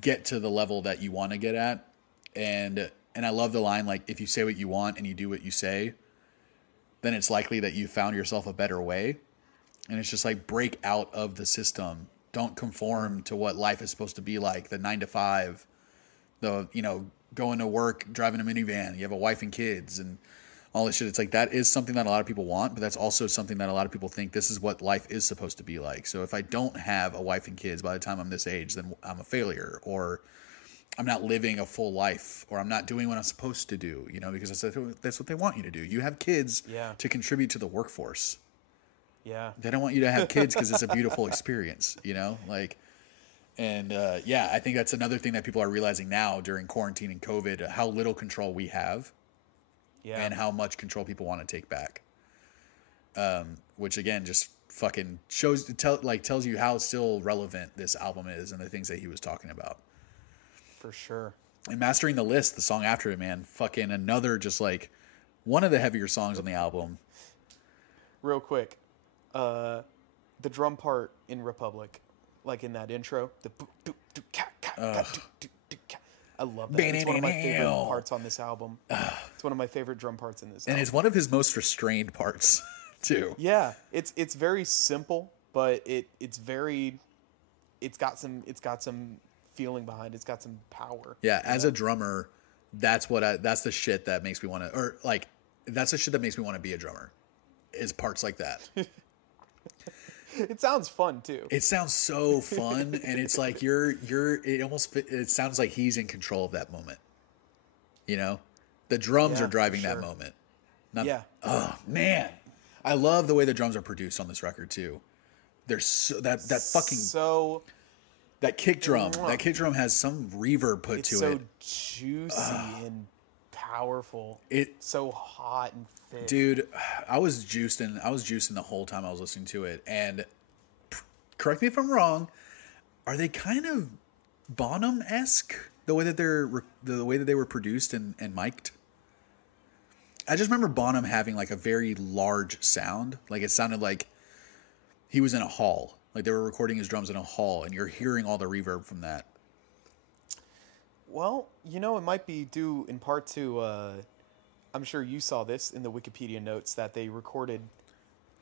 get to the level that you want to get at. And I love the line like, if you say what you want and you do what you say, then it's likely that you found yourself a better way. And it's just like, break out of the system. Don't conform to what life is supposed to be like. The 9 to 5, going to work, driving a minivan, you have a wife and kids and all this shit. It's like, that is something that a lot of people want, but that's also something that a lot of people think this is what life is supposed to be like. So if I don't have a wife and kids by the time I'm this age, then I'm a failure, or I'm not living a full life, or I'm not doing what I'm supposed to do, because that's what they want you to do. You have kids Yeah. to contribute to the workforce. Yeah. They don't want you to have kids because it's a beautiful experience, I think that's another thing that people are realizing now during quarantine and COVID, how little control we have, Yeah. and how much control people want to take back. Which again, just fucking tells you how still relevant this album is and the things that he was talking about. For sure. And Mastering the List, the song after it, man, fucking another, just like one of the heavier songs on the album. Real quick, the drum part in Republic, like in that intro, the I love that. It's one of my favorite parts on this album. It's one of my favorite drum parts in this album. And it's one of his most restrained parts too. Yeah, it's very simple, but it's got some feeling behind it. It's got some power. Yeah, as a drummer, that's the shit that makes me want to, or like, that's the shit that makes me want to be a drummer, is parts like that. It sounds fun too. It sounds so fun, and it's like it sounds like he's in control of that moment. The drums are driving that moment. Yeah. Oh man, I love the way the drums are produced on this record too. There's that fucking that kick drum. That kick drum has some reverb put to it. It's so juicy and powerful. It's so hot and thick. Dude, I was juicing the whole time I was listening to it. And correct me if I'm wrong, are they kind of Bonham-esque the way that they were produced and mic'd? I just remember Bonham having like a very large sound. Like it sounded like he was in a hall. Like they were recording his drums in a hall, and you're hearing all the reverb from that. Well, it might be due in part to, I'm sure you saw this in the Wikipedia notes, that they recorded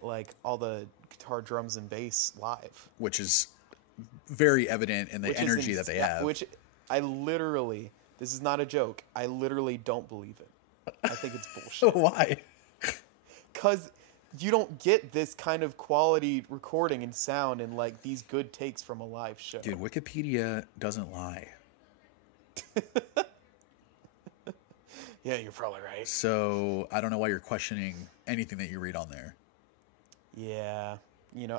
like all the guitar, drums, and bass live. Which is very evident in the energy that they have. Which this is not a joke, I literally don't believe it. I think it's bullshit. Why? Because you don't get this kind of quality recording and sound and like these good takes from a live show. Dude, Wikipedia doesn't lie. Yeah, you're probably right. So I don't know why you're questioning anything that you read on there. Yeah.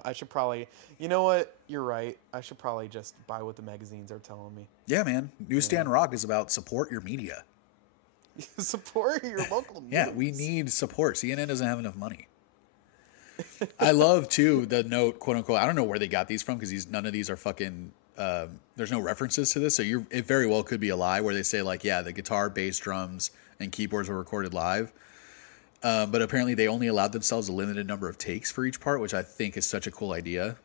I should probably... You know what? You're right. I should probably just buy what the magazines are telling me. Yeah, man. Newsstand Rock is about support your media. Support your local news. Yeah, we need support. CNN doesn't have enough money. I love, too, the note, quote unquote. I don't know where they got these from because none of these are fucking... there's no references to this. So it very well could be a lie where they say, like, yeah, the guitar, bass, drums, and keyboards were recorded live. But apparently they only allowed themselves a limited number of takes for each part, which I think is such a cool idea.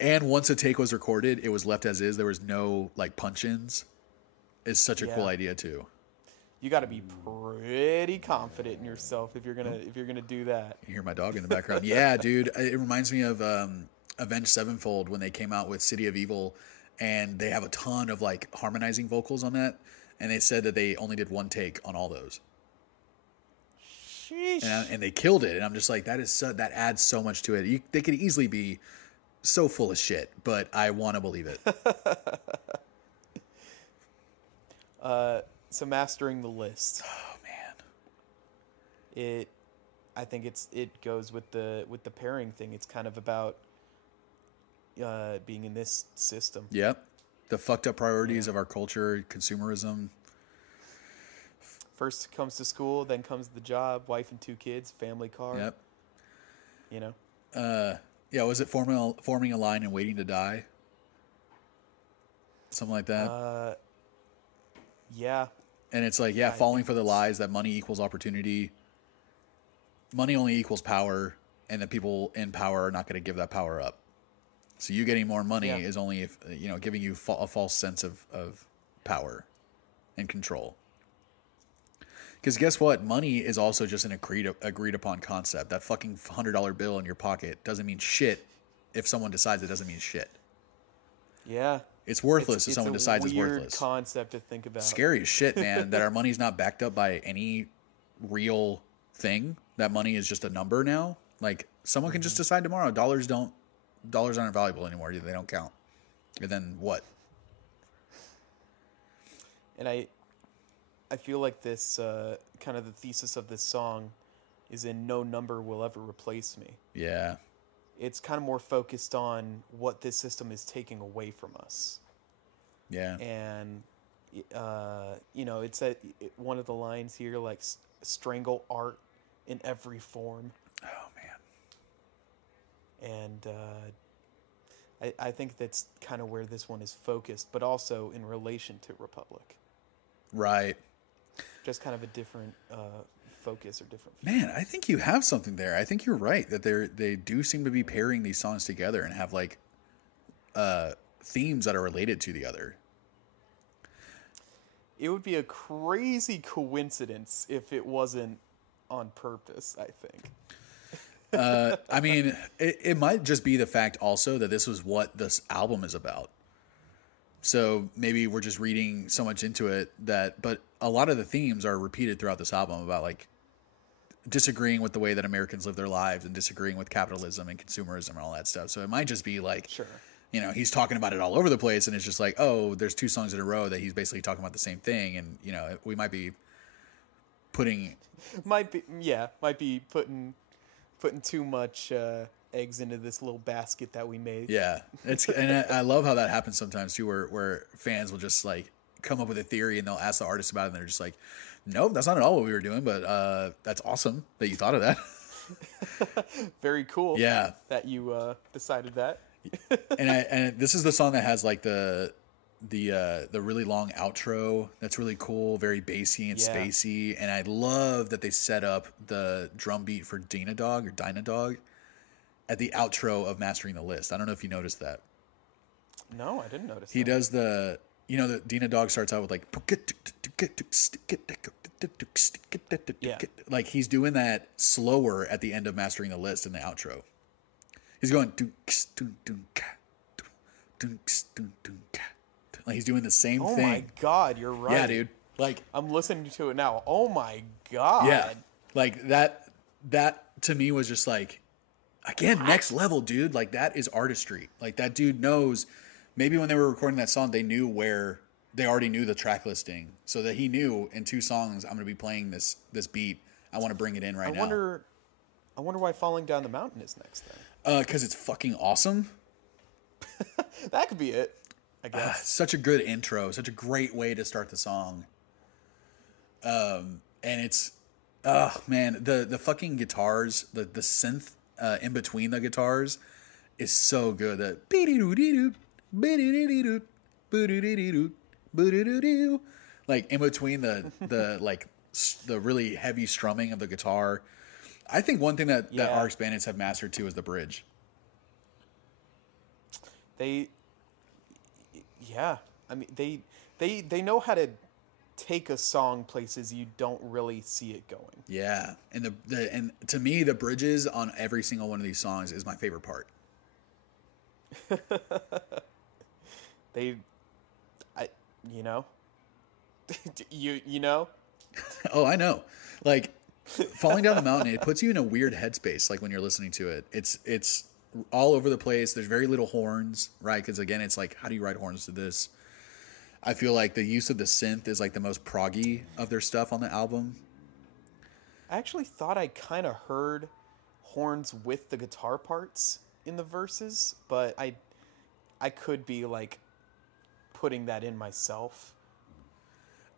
And once a take was recorded, it was left as is. There was no like punch-ins. It's such a cool idea too. You got to be pretty confident in yourself if you're gonna do that. You hear my dog in the background. Yeah, dude. It reminds me of Avenged Sevenfold when they came out with City of Evil, and they have a ton of like harmonizing vocals on that. And they said that they only did one take on all those. Sheesh. And they killed it. And I'm just like, that adds so much to it. They could easily be so full of shit, but I want to believe it. So Mastering the List. Oh man. I think it goes with the pairing thing. It's kind of about being in this system. Yep. The fucked up priorities of our culture, consumerism. First comes to school, then comes the job, wife and 2 kids, family car. Yep. You know. Yeah, was it forming a line and waiting to die? Something like that. Yeah. And it's like, falling for the lies that money equals opportunity. Money only equals power, and the people in power are not going to give that power up. So you getting more money is only if, giving you a false sense of power and control. Because guess what? Money is also just an agreed upon concept. That fucking $100 bill in your pocket doesn't mean shit if someone decides it doesn't mean shit. Yeah. It's worthless if someone decides it's worthless. It's a weird concept to think about. Scary as shit, man, that our money's not backed up by any real thing. That money is just a number now. Like, someone can just decide tomorrow dollars aren't valuable anymore. They don't count. And then what? And I feel like this kind of the thesis of this song is in no number will ever replace me. Yeah. It's kind of more focused on what this system is taking away from us. Yeah. And, it's one of the lines here, like, strangle art in every form. Oh, man. And I think that's kind of where this one is focused, but also in relation to Republic. Right. Just kind of a different focus or different. Man, I think you have something there. I think you're right that they do seem to be pairing these songs together and have like themes that are related to the other. It would be a crazy coincidence if it wasn't on purpose, I think. I mean, it might just be the fact also that this was what this album is about. So maybe we're just reading so much into it but a lot of the themes are repeated throughout this album about like disagreeing with the way that Americans live their lives and disagreeing with capitalism and consumerism and all that stuff. So it might just be like, sure. He's talking about it all over the place and it's just like, oh, there's 2 songs in a row that he's basically talking about the same thing. And, we might be putting... Might be putting too much eggs into this little basket that we made. Yeah. And I love how that happens sometimes too, where fans will just like come up with a theory and they'll ask the artist about it and they're just like, nope, that's not at all what we were doing, but that's awesome that you thought of that. Very cool. Yeah. That you decided that. and this is the song that has like the really long outro that's really cool, very bassy and spacey, and I love that they set up the drum beat for Dynadog at the outro of Mastering the List. I don't know if you noticed that. No, I didn't notice. He does the Dynadog starts out with like like he's doing that slower at the end of Mastering the List in the outro. He's going like he's doing the same thing. Oh my god, you're right. Yeah, dude. Like I'm listening to it now. Oh my god. Yeah. Like that to me was just like, again, next level, dude. Like that is artistry. Like that dude knows. Maybe when they were recording that song, they already knew the track listing, so that he knew in 2 songs I'm going to be playing this beat. I want to bring it in now. I wonder why Falling Down the Mountain is next then. Because it's fucking awesome. That could be it, I guess. Such a good intro. Such a great way to start the song. And it's, man, the fucking guitars, the synth in between the guitars is so good. Like in between the like the really heavy strumming of the guitar. I think one thing that RX Bandits have mastered too is the bridge. I mean, they know how to take a song places you don't really see it going. Yeah, and and to me, the bridges on every single one of these songs is my favorite part. You know. Oh, I know. Like Falling Down the Mountain, it puts you in a weird headspace. Like when you're listening to it, it's all over the place. There's very little horns, right? Because again, it's like, how do you write horns to this? I feel like the use of the synth is like the most proggy of their stuff on the album. I actually thought I kind of heard horns with the guitar parts in the verses, but I I could be like putting that in myself.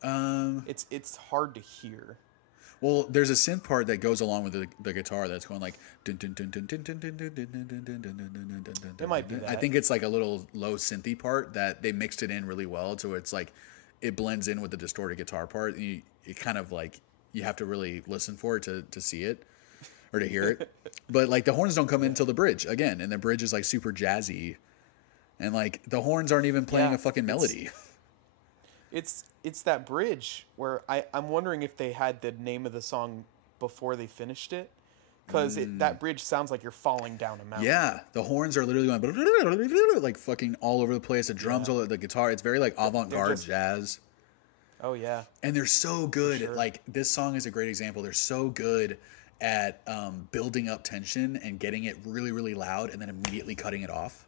It's hard to hear. Well, there's a synth part that goes along with the guitar that's going like. It might be that. I think it's like a little low synthy part that they mixed it in really well, so it's like it blends in with the distorted guitar part. And it kind of like you have to really listen for it to see it or to hear it. But like the horns don't come in until the bridge again, and the bridge is like super jazzy, and like the horns aren't even playing a fucking melody. It's that bridge where I'm wondering if they had the name of the song before they finished it, because that bridge sounds like you're falling down a mountain. Yeah, the horns are literally going like fucking all over the place. The drums, all the guitar. It's very like avant-garde jazz. Oh yeah, and they're so good. Sure. Like this song is a great example. They're so good at building up tension and getting it really, really loud, and then immediately cutting it off.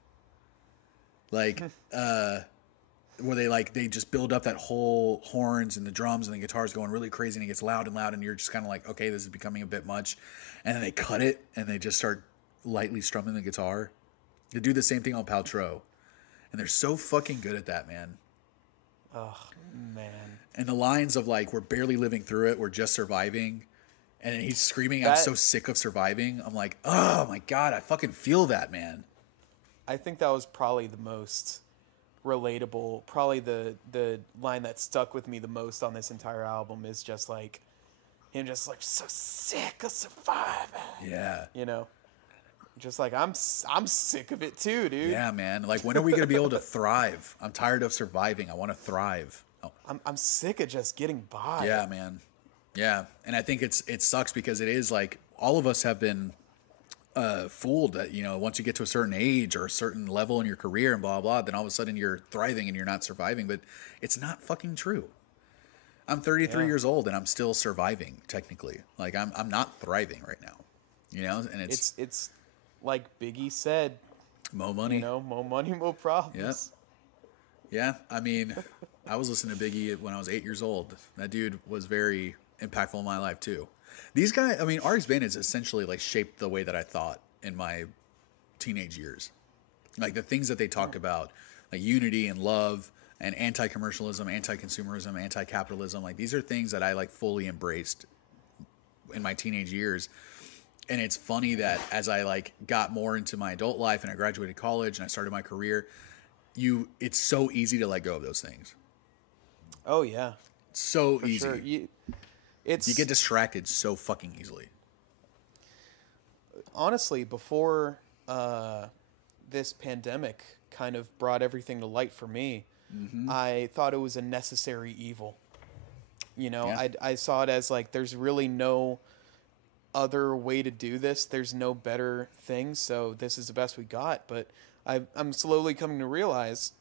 Like. Where they just build up that whole horns and the drums and the guitars going really crazy and it gets loud and you're just kind of like, okay, this is becoming a bit much. And then they cut it and they just start lightly strumming the guitar. They do the same thing on Paltrow. And they're so fucking good at that, man. Oh, man. And the lines of like, we're barely living through it. We're just surviving. And then he's screaming, I'm so sick of surviving. I'm like, oh my God, I fucking feel that, man. I think that was probably the most relatable, probably the line that stuck with me the most on this entire album is just like him just like so sick of surviving. Yeah. You know? Just like I'm sick of it too, dude. Yeah, man. Like when are we going to be able to thrive? I'm tired of surviving. I want to thrive. Oh. I'm sick of just getting by. Yeah, man. Yeah. And I think it sucks because it is like all of us have been fooled that, you know, once you get to a certain age or a certain level in your career and blah, blah, then all of a sudden you're thriving and you're not surviving. But it's not fucking true. I'm 33 years old and I'm still surviving technically. Like I'm not thriving right now, you know, and it's like Biggie said, more money, you know, more money, more problems. Yeah. I mean, I was listening to Biggie when I was 8 years old. That dude was very impactful in my life too. These guys, I mean, RX Bandits essentially like shaped the way that I thought in my teenage years. Like the things that they talked about, like unity and love and anti-commercialism, anti-consumerism, anti-capitalism. Like these are things that I like fully embraced in my teenage years. And it's funny that as I like got more into my adult life and I graduated college and I started my career, it's so easy to let go of those things. Oh yeah. So easy. Sure. You get distracted so fucking easily. Honestly, before this pandemic kind of brought everything to light for me, I thought it was a necessary evil. You know, yeah. I saw it as like there's really no other way to do this. There's no better thing, so this is the best we got. But I'm slowly coming to realize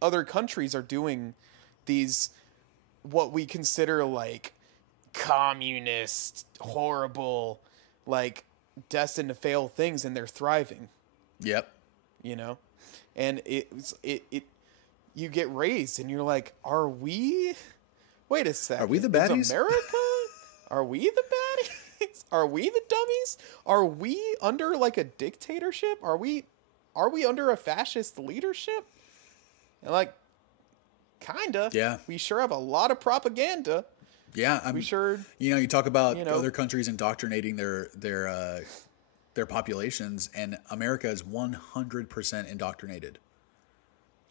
other countries are doing these what we consider like communist, horrible, like destined to fail things, and they're thriving. Yep. You know, and it you get raised, and you're like, are we? Wait a second. Are we the baddies? Is America? Are we the baddies? Are we the dummies? Are we under like a dictatorship? Are we under a fascist leadership? And like, kinda. Yeah. We sure have a lot of propaganda. Yeah, we sure. You know, you talk about other countries indoctrinating their populations, and America is 100% indoctrinated.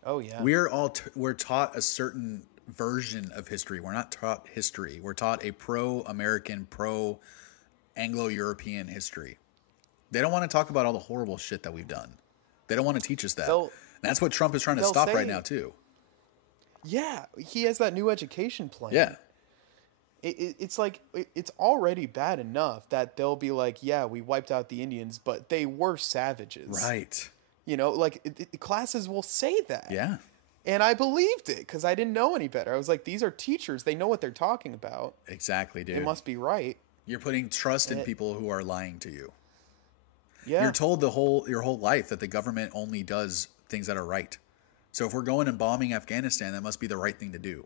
Oh yeah. We're taught a certain version of history. We're not taught history. We're taught a pro-American, pro-Anglo-European history. They don't want to talk about all the horrible shit that we've done. They don't want to teach us that. That's what Trump is trying to stop right now too. Yeah, he has that new education plan. Yeah. It's like, it's already bad enough that they'll be like, yeah, we wiped out the Indians, but they were savages. Right. You know, like classes will say that. Yeah. And I believed it because I didn't know any better. I was like, these are teachers. They know what they're talking about. Exactly, dude. It must be right. You're putting trust in people who are lying to you. Yeah. You're told your whole life that the government only does things that are right. So if we're going and bombing Afghanistan, that must be the right thing to do.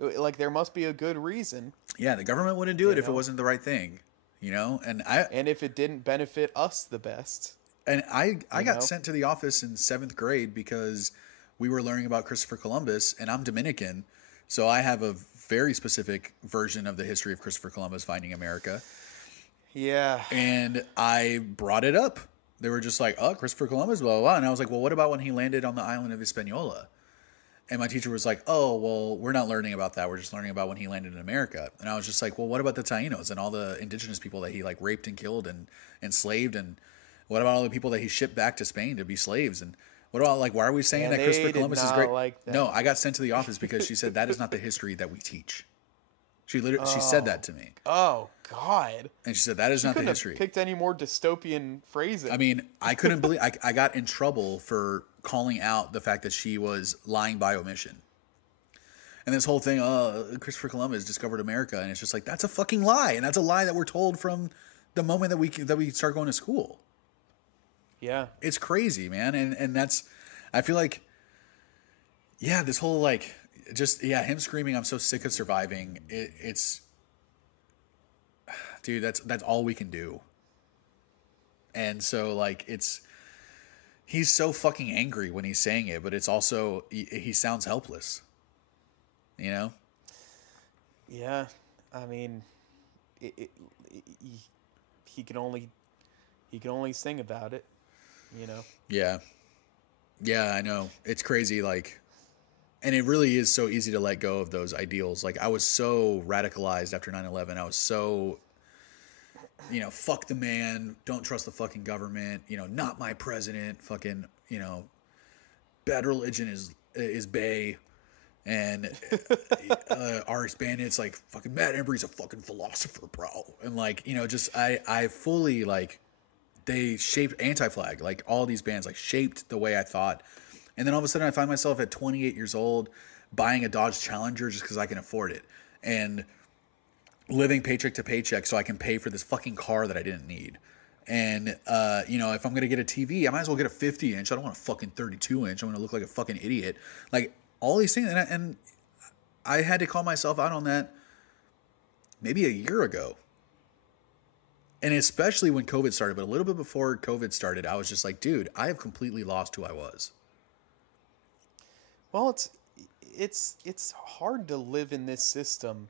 Like there must be a good reason. Yeah, the government wouldn't do it if it wasn't the right thing, you know? And if it didn't benefit us the best. And I You got know? sent to the office in 7th grade because we were learning about Christopher Columbus, and I'm Dominican, so I have a very specific version of the history of Christopher Columbus finding America. Yeah. And I brought it up. They were just like, "Oh, Christopher Columbus, blah blah blah." And I was like, "Well, what about when he landed on the island of Hispaniola?" And my teacher was like, "Oh, well, we're not learning about that. We're just learning about when he landed in America." And I was just like, "Well, what about the Tainos and all the indigenous people that he like raped and killed and enslaved? And what about all the people that he shipped back to Spain to be slaves? And what about like why are we saying And that Christopher they did Columbus is not great?" like No, that. I got sent to the office because she said that is not the history that we teach. She said Oh. that to me, Oh, God. and she said that is She not the couldn't have history. picked any more dystopian phrasing. I mean, I couldn't believe I got in trouble for calling out the fact that she was lying by omission. And this whole thing, Christopher Columbus discovered America, and it's just like that's a fucking lie, and that's a lie that we're told from the moment that we start going to school. Yeah. It's crazy, man, and that's I feel like, yeah, this whole like just yeah him screaming, "I'm so sick of surviving." It's dude, that's all we can do, and so like he's so fucking angry when he's saying it, but it's also he sounds helpless, you know. Yeah. I mean, he, he can only sing about it, you know. Yeah. Yeah, I know. It's crazy, like, and it really is so easy to let go of those ideals. Like, I was so radicalized after 9/11. I was so, fuck the man, don't trust the fucking government, not my president, fucking, bad religion is bae. And our Bandits, like, fucking Matt Embry's a fucking philosopher, bro. And, like, just, I fully, like, they shaped Anti-Flag, like all these bands like shaped the way I thought. And then all of a sudden I find myself at 28 years old buying a Dodge Challenger just because I can afford it and living paycheck to paycheck so I can pay for this fucking car that I didn't need. And if I'm gonna get a TV, I might as well get a 50-inch. I don't want a fucking 32-inch. I'm gonna look like a fucking idiot. Like all these things, and I had to call myself out on that maybe a year ago. And especially when COVID started, but a little bit before COVID started, I was just like, dude, I have completely lost who I was. Well, it's hard to live in this system,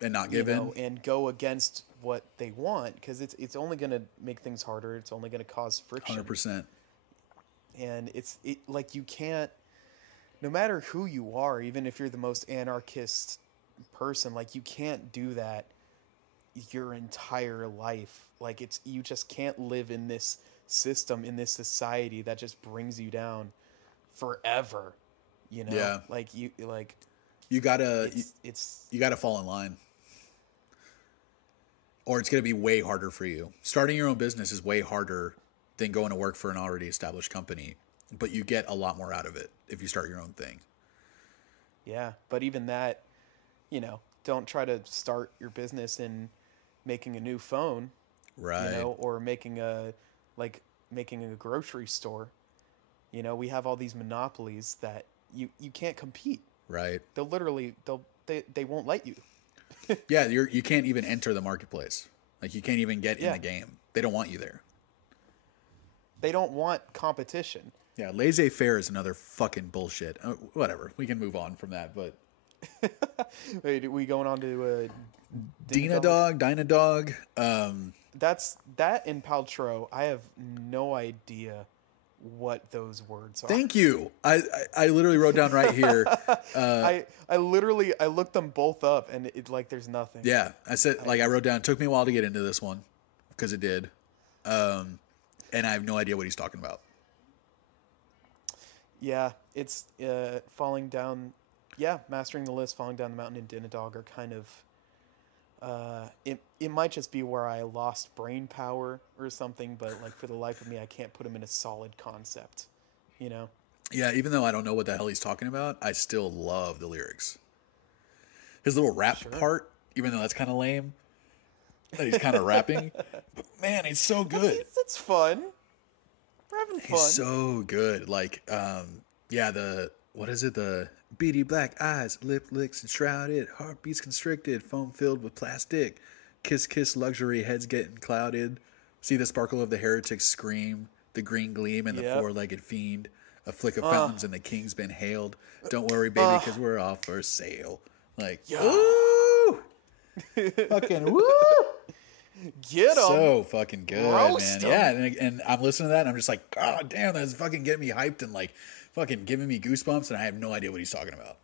And not give in. and go against what they want, because it's only going to make things harder. It's only going to cause friction. 100%. And it like you can't, no matter who you are, even if you're the most anarchist person, like you can't do that your entire life. Like you just can't live in this system, in this society that just brings you down forever. Yeah. Like You gotta it's you gotta fall in line. Or it's gonna be way harder for you. Starting your own business is way harder than going to work for an already established company. But you get a lot more out of it if you start your own thing. yeah, but even that, don't try to start your business in making a new phone, Right. or making a grocery store. We have all these monopolies that you can't compete. Right. They won't let you. Yeah, you can't even enter the marketplace. Like you can't even get in Yeah. the game. They don't want you there. They don't want competition. Yeah, laissez-faire is another fucking bullshit. Whatever. We can move on from that, but Wait, are we going on to Dina Dog. That's that in Paltrow. I have no idea what those words are. Thank you. I literally wrote down right here. I looked them both up, and it like there's nothing. Yeah, I said like I wrote down. It took me a while to get into this one because it did, and I have no idea what he's talking about. Yeah, it's falling down. Yeah, mastering the list, falling down the mountain, and Dinadog are kind of. It might just be where I lost brain power or something, but like for the life of me, I can't put them in a solid concept. Yeah, even though I don't know what the hell he's talking about, I still love the lyrics. His little rap part, even though that's kind of lame, that he's kind of rapping, but man, he's so good. It's fun. We're having fun. He's so good. Like, what is it? The beady black eyes, lip licks enshrouded, heartbeats constricted, foam filled with plastic, kiss kiss luxury, heads getting clouded, See the sparkle of the heretics scream, the green gleam and the Yep. four-legged fiend. A flick of fountains and the king's been hailed. Don't worry, baby, because we're off for sale. Like, Yeah. ooh! Fucking woo! Get 'em. So fucking good, Roast man. 'em. Yeah, and I'm listening to that and I'm just like, God damn, that's fucking getting me hyped and like fucking giving me goosebumps and I have no idea what he's talking about.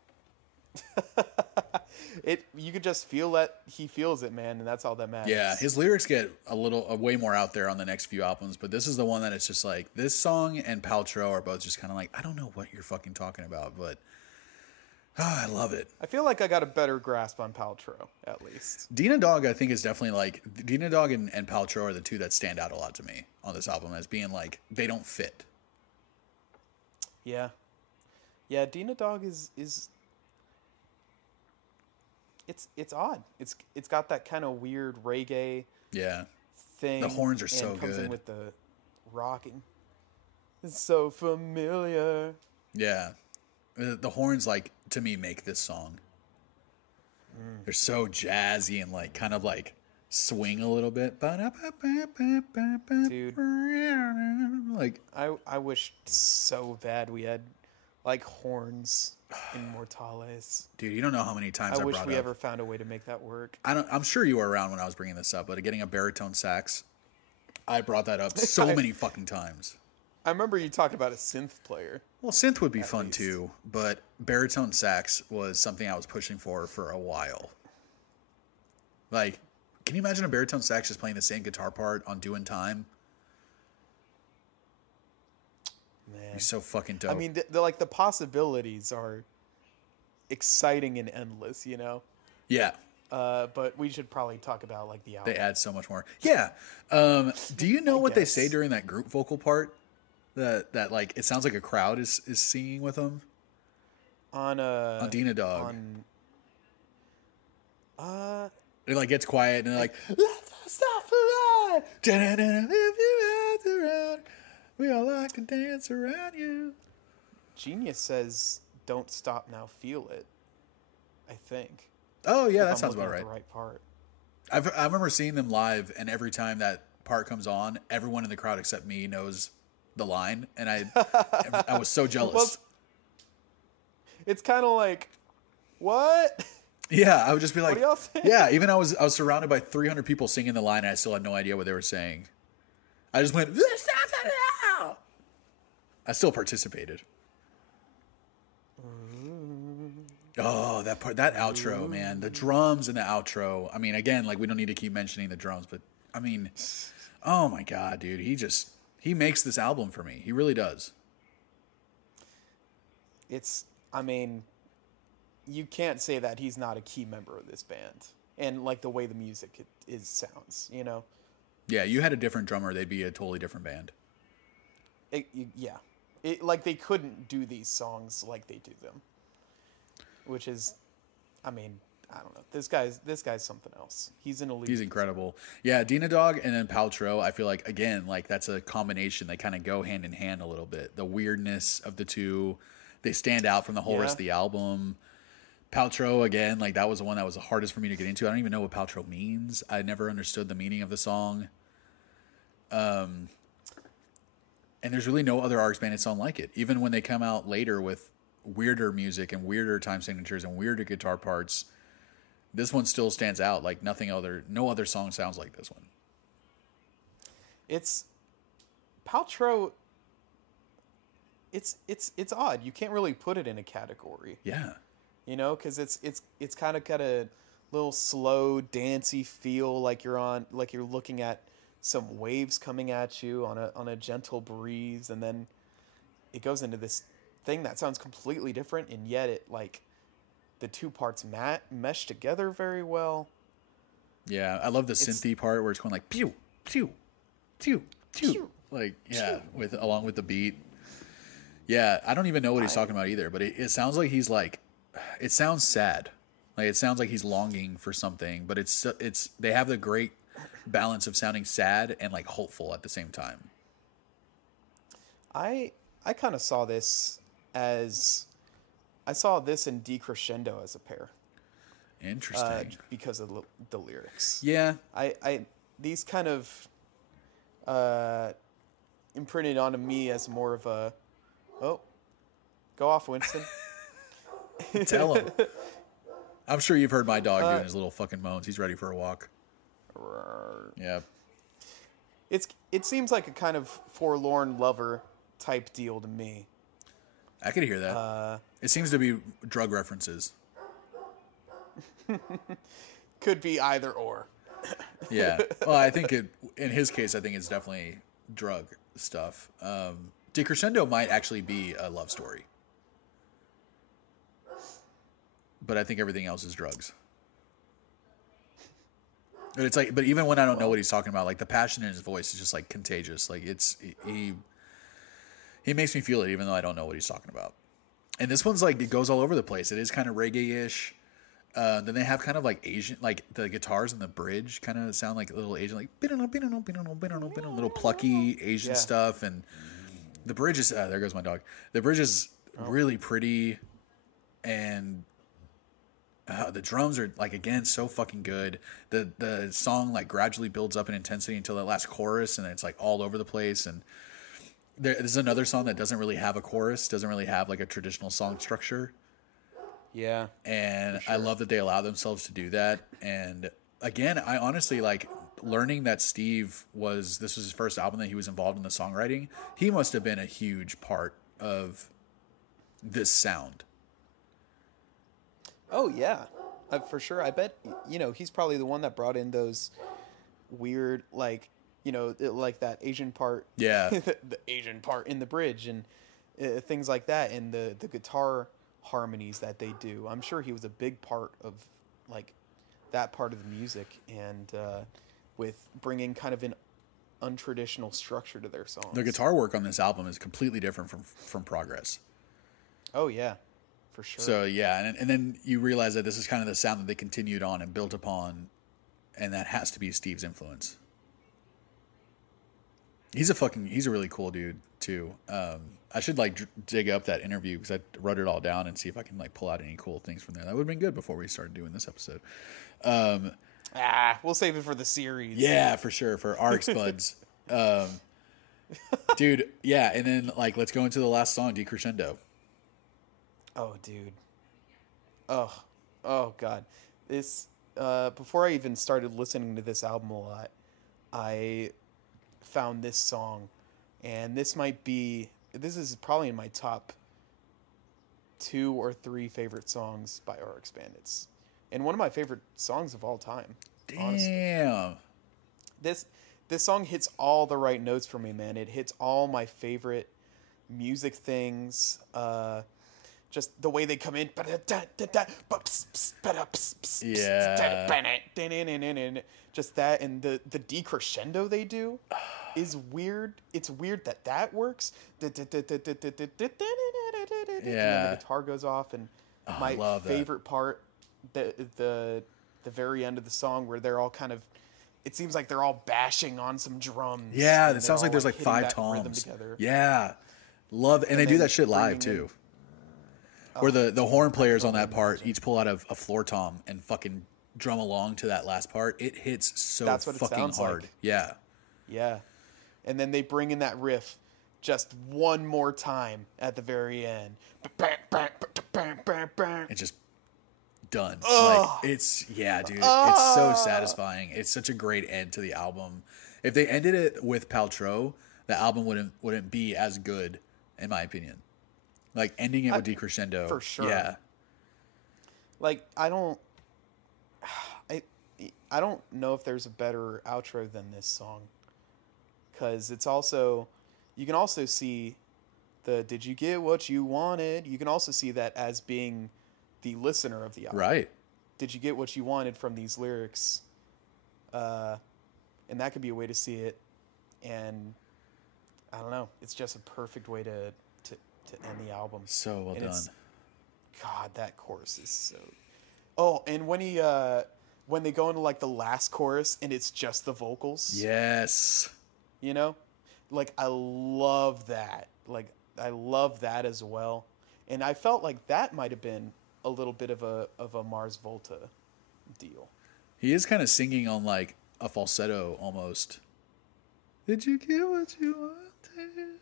You could just feel that he feels it, man, and that's all that matters. Yeah, his lyrics get way more out there on the next few albums, but this is the one that it's just like, this song and Paltrow are both just kind of like, I don't know what you're fucking talking about, but I love it. I feel like I got a better grasp on Paltrow, at least. Dina Dog, I think, is definitely like, Dina Dog and Paltrow are the two that stand out a lot to me on this album as being like, they don't fit. Yeah. Yeah, Dina Dog is it's odd. It's got that kind of weird reggae Yeah. thing. The horns are and so comes good. in with the rocking. It's so familiar. Yeah. The horns, like, to me, make this song. They're so jazzy and, like, kind of, like, swing a little bit. Dude. Like, I wish so bad we had like horns in Mortales. dude, you don't know how many times I I wish brought we up. ever found a way to make that work. I'm sure you were around when I was bringing this up, but getting a baritone sax, I brought that up so many fucking times. I remember you talked about a synth player. Well, synth would be fun least. too, but baritone sax was something I was pushing for a while. Like, can you imagine a baritone sax just playing the same guitar part on Doing Time? Man, He's so fucking dope. I mean, the possibilities are exciting and endless, you know. yeah, But we should probably talk about like the album. they add so much more. Yeah. Do you know what they guess. say during that group vocal part? That like it sounds like a crowd is singing with them on Dina Dog. on It like gets quiet and they're like, "Let's stop for ride. Da-da-da-da, if you dance around, we all like to dance around you." Genius says, "Don't stop now, feel it." I think. Oh yeah, If that I'm sounds looking about at right. The right part. I remember seeing them live, and every time that part comes on, everyone in the crowd except me knows the line, and I was so jealous. Well, it's kind of like, what? Yeah, I would just be like, What do y'all think? yeah. Even I was surrounded by 300 people singing the line, and I still had no idea what they were saying. I just went, I still participated. Oh, that part, that outro, man. The drums in the outro. I mean, again, like we don't need to keep mentioning the drums, but I mean, oh my God, dude. He makes this album for me. He really does. I mean, you can't say that he's not a key member of this band. And like the way the music sounds, you know? Yeah, you had a different drummer, they'd be a totally different band. Yeah. Like they couldn't do these songs like they do them. Which is, I mean, I don't know. This guy's something else. He's an elite. He's incredible. Yeah, Dina Dog and then Paltrow, I feel like, again, like that's a combination. They kind of go hand in hand a little bit. The weirdness of the two, they stand out from the whole rest of the album. Paltrow, again, like that was the one that was the hardest for me to get into. I don't even know what Paltrow means. I never understood the meaning of the song. And there's really no other RX Bandit song like it. Even when they come out later with weirder music and weirder time signatures and weirder guitar parts, this one still stands out. Like no other song sounds like this one. It's Paltrow. It's odd. You can't really put it in a category. Yeah. You know, because it's kind of got a little slow, dancey feel, like you're looking at some waves coming at you on a gentle breeze, and then it goes into this thing that sounds completely different, and yet it like the two parts mesh together very well. Yeah, I love the synthy part where it's going like pew pew pew pew, like yeah, along with the beat. Yeah, I don't even know what he's talking about either, but it sounds like he's like, it sounds sad, like it sounds like he's longing for something, but it's they have the great balance of sounding sad and like hopeful at the same time. I kind of saw this as I saw this and Decrescendo as a pair. Interesting. Because of the lyrics. Yeah. These kind of uh, imprinted onto me as more of a, oh, go off, Winston. Tell him. I'm sure you've heard my dog doing his little fucking moans. He's ready for a walk. Yeah. It seems like a kind of forlorn lover type deal to me. I could hear that. It seems to be drug references. Could be either or. Yeah. Well, I think in his case, I think it's definitely drug stuff. Decrescendo might actually be a love story. But I think everything else is drugs. But it's like, but even when I don't know what he's talking about, like the passion in his voice is just like contagious. Like he makes me feel it even though I don't know what he's talking about. And this one's like, it goes all over the place. It is kind of reggae-ish. Then they have kind of like Asian, like the guitars in the bridge kind of sound like a little Asian, like little plucky Asian stuff. And the bridge is, there goes my dog. The bridge is really pretty. And the drums are like, again, so fucking good. The song like gradually builds up in intensity until that last chorus, and it's like all over the place. And there's another song that doesn't really have a chorus, doesn't really have like a traditional song structure. Yeah. And sure. I love that they allow themselves to do that. And again, I honestly like learning that this was his first album that he was involved in the songwriting. He must have been a huge part of this sound. Oh, yeah, for sure. I bet, he's probably the one that brought in those weird, like, like that Asian part. Yeah. The Asian part in the bridge and things like that. And the guitar harmonies that they do. I'm sure he was a big part of, like, that part of the music. And with bringing kind of an untraditional structure to their songs. The guitar work on this album is completely different from Progress. Oh, yeah. For sure. So yeah, and then you realize that this is kind of the sound that they continued on and built upon, and that has to be Steve's influence. He's a really cool dude too. I should like dig up that interview because I wrote it all down and see if I can like pull out any cool things from there. That would have been good before we started doing this episode. We'll save it for the series. Yeah, for sure, for RX Buds. Dude, yeah, and then like let's go into the last song, Decrescendo. Oh, dude. Oh, God. This, before I even started listening to this album a lot, I found this song, and this is probably in my top 2 or 3 favorite songs by RX Bandits, and one of my favorite songs of all time. Damn. Honestly. This song hits all the right notes for me, man. It hits all my favorite music things, just the way they come in. Yeah. Just that, and the decrescendo they do is weird. It's weird that works. Yeah. And then the guitar goes off, and my favorite part, the very end of the song where they're all kind of, it seems like they're all bashing on some drums. Yeah, it sounds like there's like 5 toms. Yeah. Love, and they do that shit live too. Where the horn players on that part each pull out a floor tom and fucking drum along to that last part. It hits so fucking hard. Like. Yeah. Yeah. And then they bring in that riff just one more time at the very end. It's just done. Like it's dude. It's so satisfying. It's such a great end to the album. If they ended it with Paltrow, the album wouldn't be as good, in my opinion. Like ending it with Decrescendo. For sure. Yeah. Like I don't know if there's a better outro than this song. 'Cause it's also, you can also see did you get what you wanted? You can also see that as being the listener of the album. Right. Did you get what you wanted from these lyrics? And that could be a way to see it. And I don't know. It's just a perfect way to end the album. So well done. God, that chorus is so... Oh, and when they go into like the last chorus and it's just the vocals. Yes. Like I love that. Like I love that as well. And I felt like that might have been a little bit of a Mars Volta deal. He is kind of singing on like a falsetto almost. Did you get what you wanted?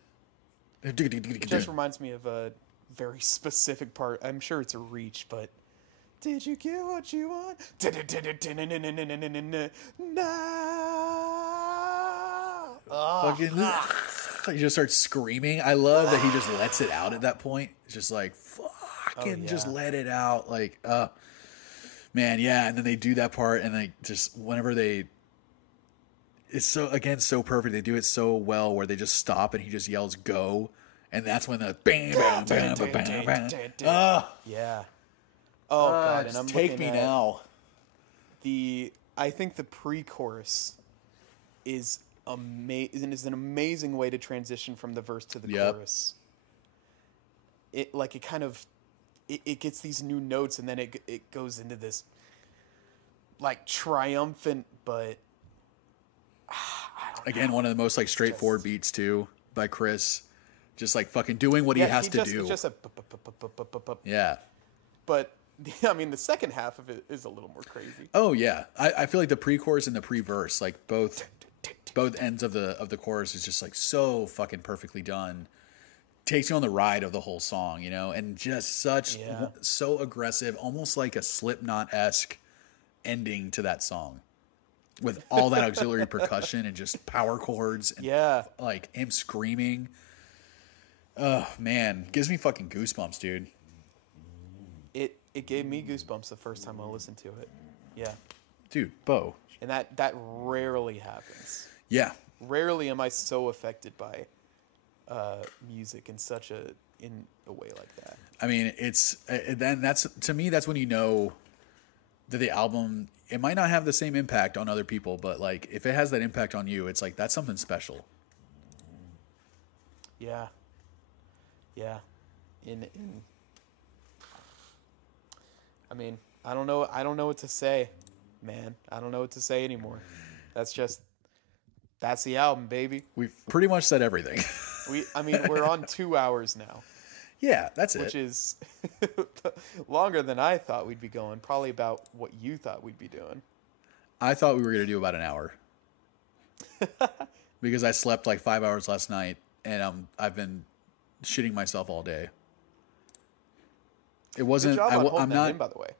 It just reminds me of a very specific part. I'm sure it's a Reach, but did you get what you want? Fucking, he just starts screaming. I love that he just lets it out at that point. It's just like fucking just let it out. Like, man, yeah. And then they do that part, and they just whenever they, it's so again so perfect. They do it so well where they just stop and he just yells "go," and that's when the bam bam bam bam bam bam. Yeah. Oh god, and I'm take looking me at now. I think the pre-chorus is an amazing way to transition from the verse to the chorus. It kind of it gets these new notes, and then it goes into this like triumphant, but again one of the most like straightforward beats too by Chris, just like fucking doing what he has to do. It's just a yeah. But I mean, the second half of it is a little more crazy. Oh yeah, I feel like the pre-chorus and the pre-verse, like both ends of the chorus is just like so fucking perfectly done. Takes you on the ride of the whole song, you know, and just so aggressive, almost like a Slipknot-esque ending to that song, with all that auxiliary percussion and just power chords and like him screaming. Oh man, gives me fucking goosebumps, dude. It gave me goosebumps the first time I listened to it. Yeah. Dude, Bo. And that rarely happens. Yeah. Rarely am I so affected by music in a way like that. I mean, it's then that's to me that's when you know that the album, it might not have the same impact on other people, but like if it has that impact on you, it's like that's something special. Yeah. Yeah. I mean, I don't know what to say, man. I don't know what to say anymore. That's the album, baby. We've pretty much said everything. We're on 2 hours now. Yeah, that's which is longer than I thought we'd be going. Probably about what you thought we'd be doing. I thought we were going to do about an hour. Because I slept like 5 hours last night, and I've been shitting myself all day. It wasn't. Good job on holding that in, by the way.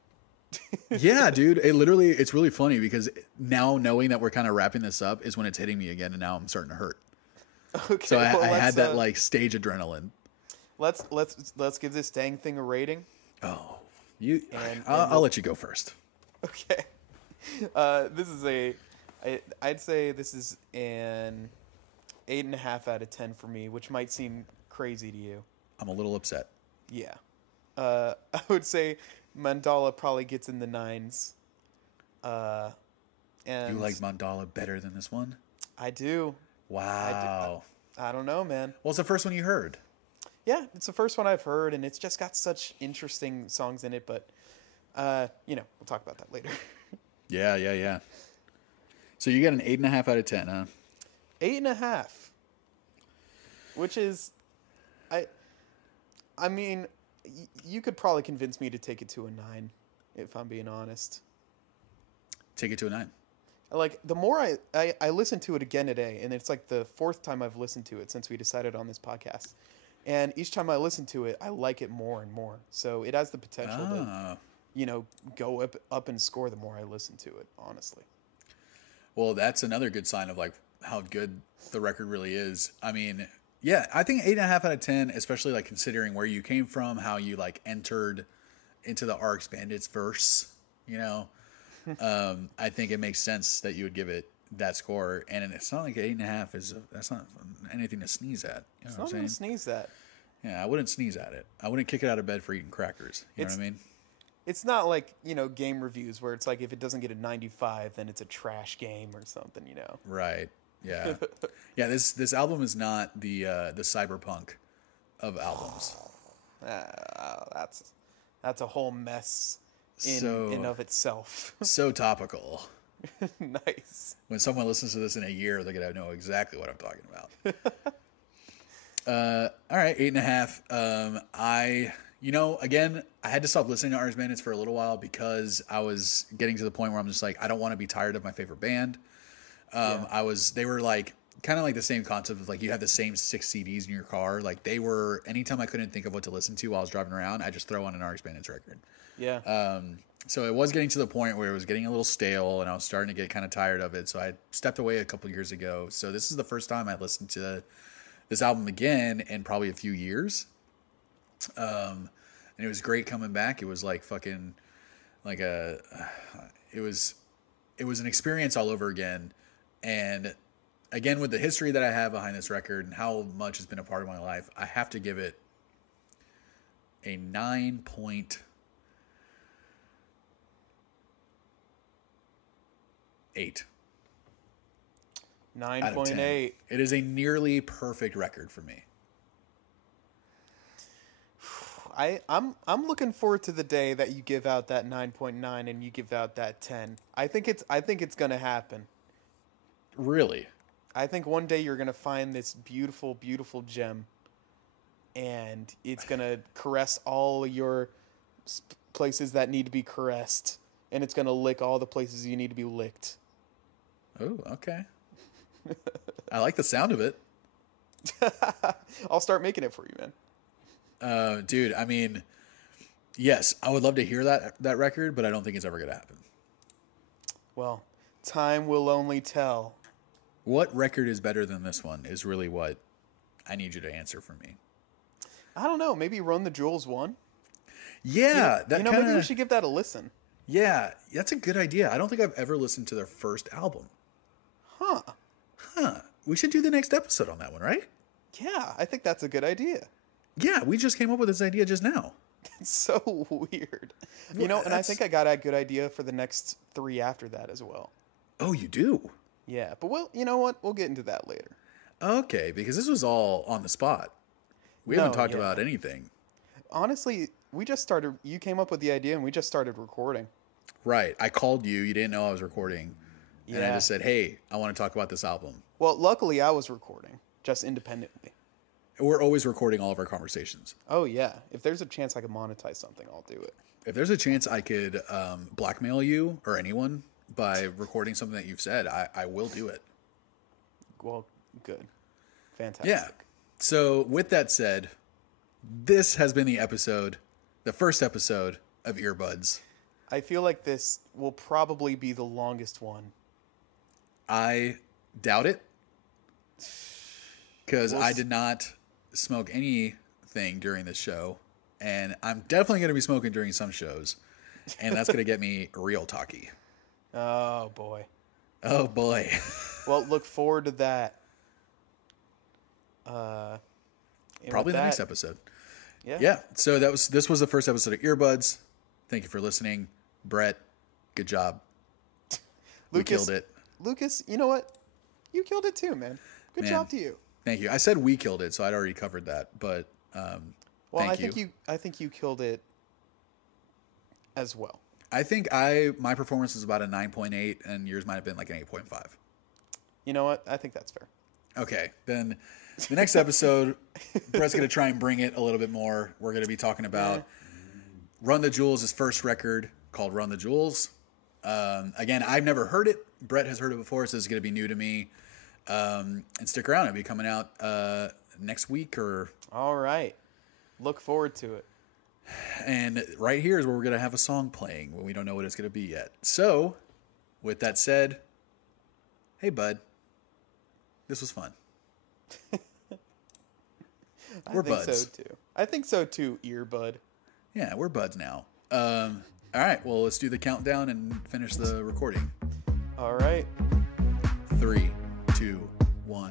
Yeah, dude. It's really funny because now knowing that we're kind of wrapping this up is when it's hitting me again, and now I'm starting to hurt. Okay. So I had that like stage adrenaline. Let's give this dang thing a rating. Oh, I'll let you go first. Okay. This is I'd say this is an 8.5 out of 10 for me, which might seem crazy to you. I'm a little upset. Yeah. I would say Mandala probably gets in the 9s. And you like Mandala better than this one? I do. Wow. I don't know, man. Well, it's the first one you heard. Yeah, it's the first one I've heard, and it's just got such interesting songs in it, but, we'll talk about that later. Yeah. So you get an 8.5 out of 10, huh? 8.5. Which is, I mean, you could probably convince me to take it to a 9, if I'm being honest. Take it to a 9. Like, the more I listen to it again today, and it's like the 4th time I've listened to it since we decided on this podcast. And each time I listen to it, I like it more and more. So it has the potential to, go up and score the more I listen to it, honestly. Well, that's another good sign of like how good the record really is. I mean, yeah, I think 8.5 out of 10, especially like considering where you came from, how you like entered into the RX Bandits verse, I think it makes sense that you would give it that score. And it's not like 8.5 that's not anything to sneeze at. You know it's what I'm saying? Not to sneeze at. Yeah, I wouldn't sneeze at it. I wouldn't kick it out of bed for eating crackers. You know what I mean? It's not like, game reviews where it's like if it doesn't get a 95, then it's a trash game or something, Right. Yeah. Yeah, this album is not the cyberpunk of albums. That's a whole mess in of itself. So topical. Nice. When someone listens to this in a year, they're gonna know exactly what I'm talking about. All right, 8.5. Again, I had to stop listening to Artist Bandits for a little while because I was getting to the point where I'm just like, I don't want to be tired of my favorite band. They were like kind of like the same concept of like you have the same 6 CDs in your car. Like they were, anytime I couldn't think of what to listen to while I was driving around, I just throw on an RX Bandits record. Yeah. So it was getting to the point where it was getting a little stale and I was starting to get kind of tired of it. So I stepped away a couple years ago. So this is the first time I listened to this album again in probably a few years. And it was great coming back. It was like fucking like it was an experience all over again. And again, with the history that I have behind this record and how much has been a part of my life, I have to give it a 9.8. Out of 10. 9.8. It is a nearly perfect record for me. I'm looking forward to the day that you give out that 9.9 and you give out that 10. I think it's gonna happen. Really? I think one day you're gonna find this beautiful, beautiful gem, and it's gonna caress all your places that need to be caressed, and it's gonna lick all the places you need to be licked. Oh, okay. I like the sound of it. I'll start making it for you, man. Dude, I mean, yes, I would love to hear that record, but I don't think it's ever going to happen. Well, time will only tell. What record is better than this one is really what I need you to answer for me. I don't know. Maybe Run the Jewels 1? Yeah. Maybe we should give that a listen. Yeah, that's a good idea. I don't think I've ever listened to their first album. Huh. We should do the next episode on that one, right? Yeah, I think that's a good idea. Yeah, we just came up with this idea just now. It's so weird. And I think I got a good idea for the next 3 after that as well. Oh, you do? Yeah, but you know what? We'll get into that later. Okay, because this was all on the spot. We haven't talked about anything. Honestly, we just started. You came up with the idea and we just started recording. Right. I called you. You didn't know I was recording. Yeah. And I just said, hey, I want to talk about this album. Well, luckily I was recording, just independently. We're always recording all of our conversations. Oh, yeah. If there's a chance I could monetize something, I'll do it. If there's a chance I could blackmail you or anyone by recording something that you've said, I will do it. Well, good. Fantastic. Yeah. So with that said, this has been the first episode of Earbuds. I feel like this will probably be the longest one. I doubt it. Because I did not smoke anything during this show. And I'm definitely going to be smoking during some shows. And that's going to get me real talky. Oh, boy. Oh, boy. Well, look forward to that. Probably the next episode. Yeah. Yeah. So this was the first episode of Earbuds. Thank you for listening. Brett, good job. We killed it. Lucas, you know what? You killed it too, man. Good job to you. Thank you. I said we killed it, so I'd already covered that, but I think you killed it as well. I think my performance is about a 9.8 and yours might have been like an 8.5. You know what? I think that's fair. Okay. Then the next episode, Brett's going to try and bring it a little bit more. We're going to be talking about Run the Jewels' his first record called Run the Jewels. Again, I've never heard it. Brett has heard it before, so it's going to be new to me. And stick around. It'll be coming out next week or... All right. Look forward to it. And right here is where we're going to have a song playing when we don't know what it's going to be yet. So, with that said, hey, bud. This was fun. We're buds. I think so too, earbud. Yeah, we're buds now. All right, well, let's do the countdown and finish the recording. All right. 3, 2, 1.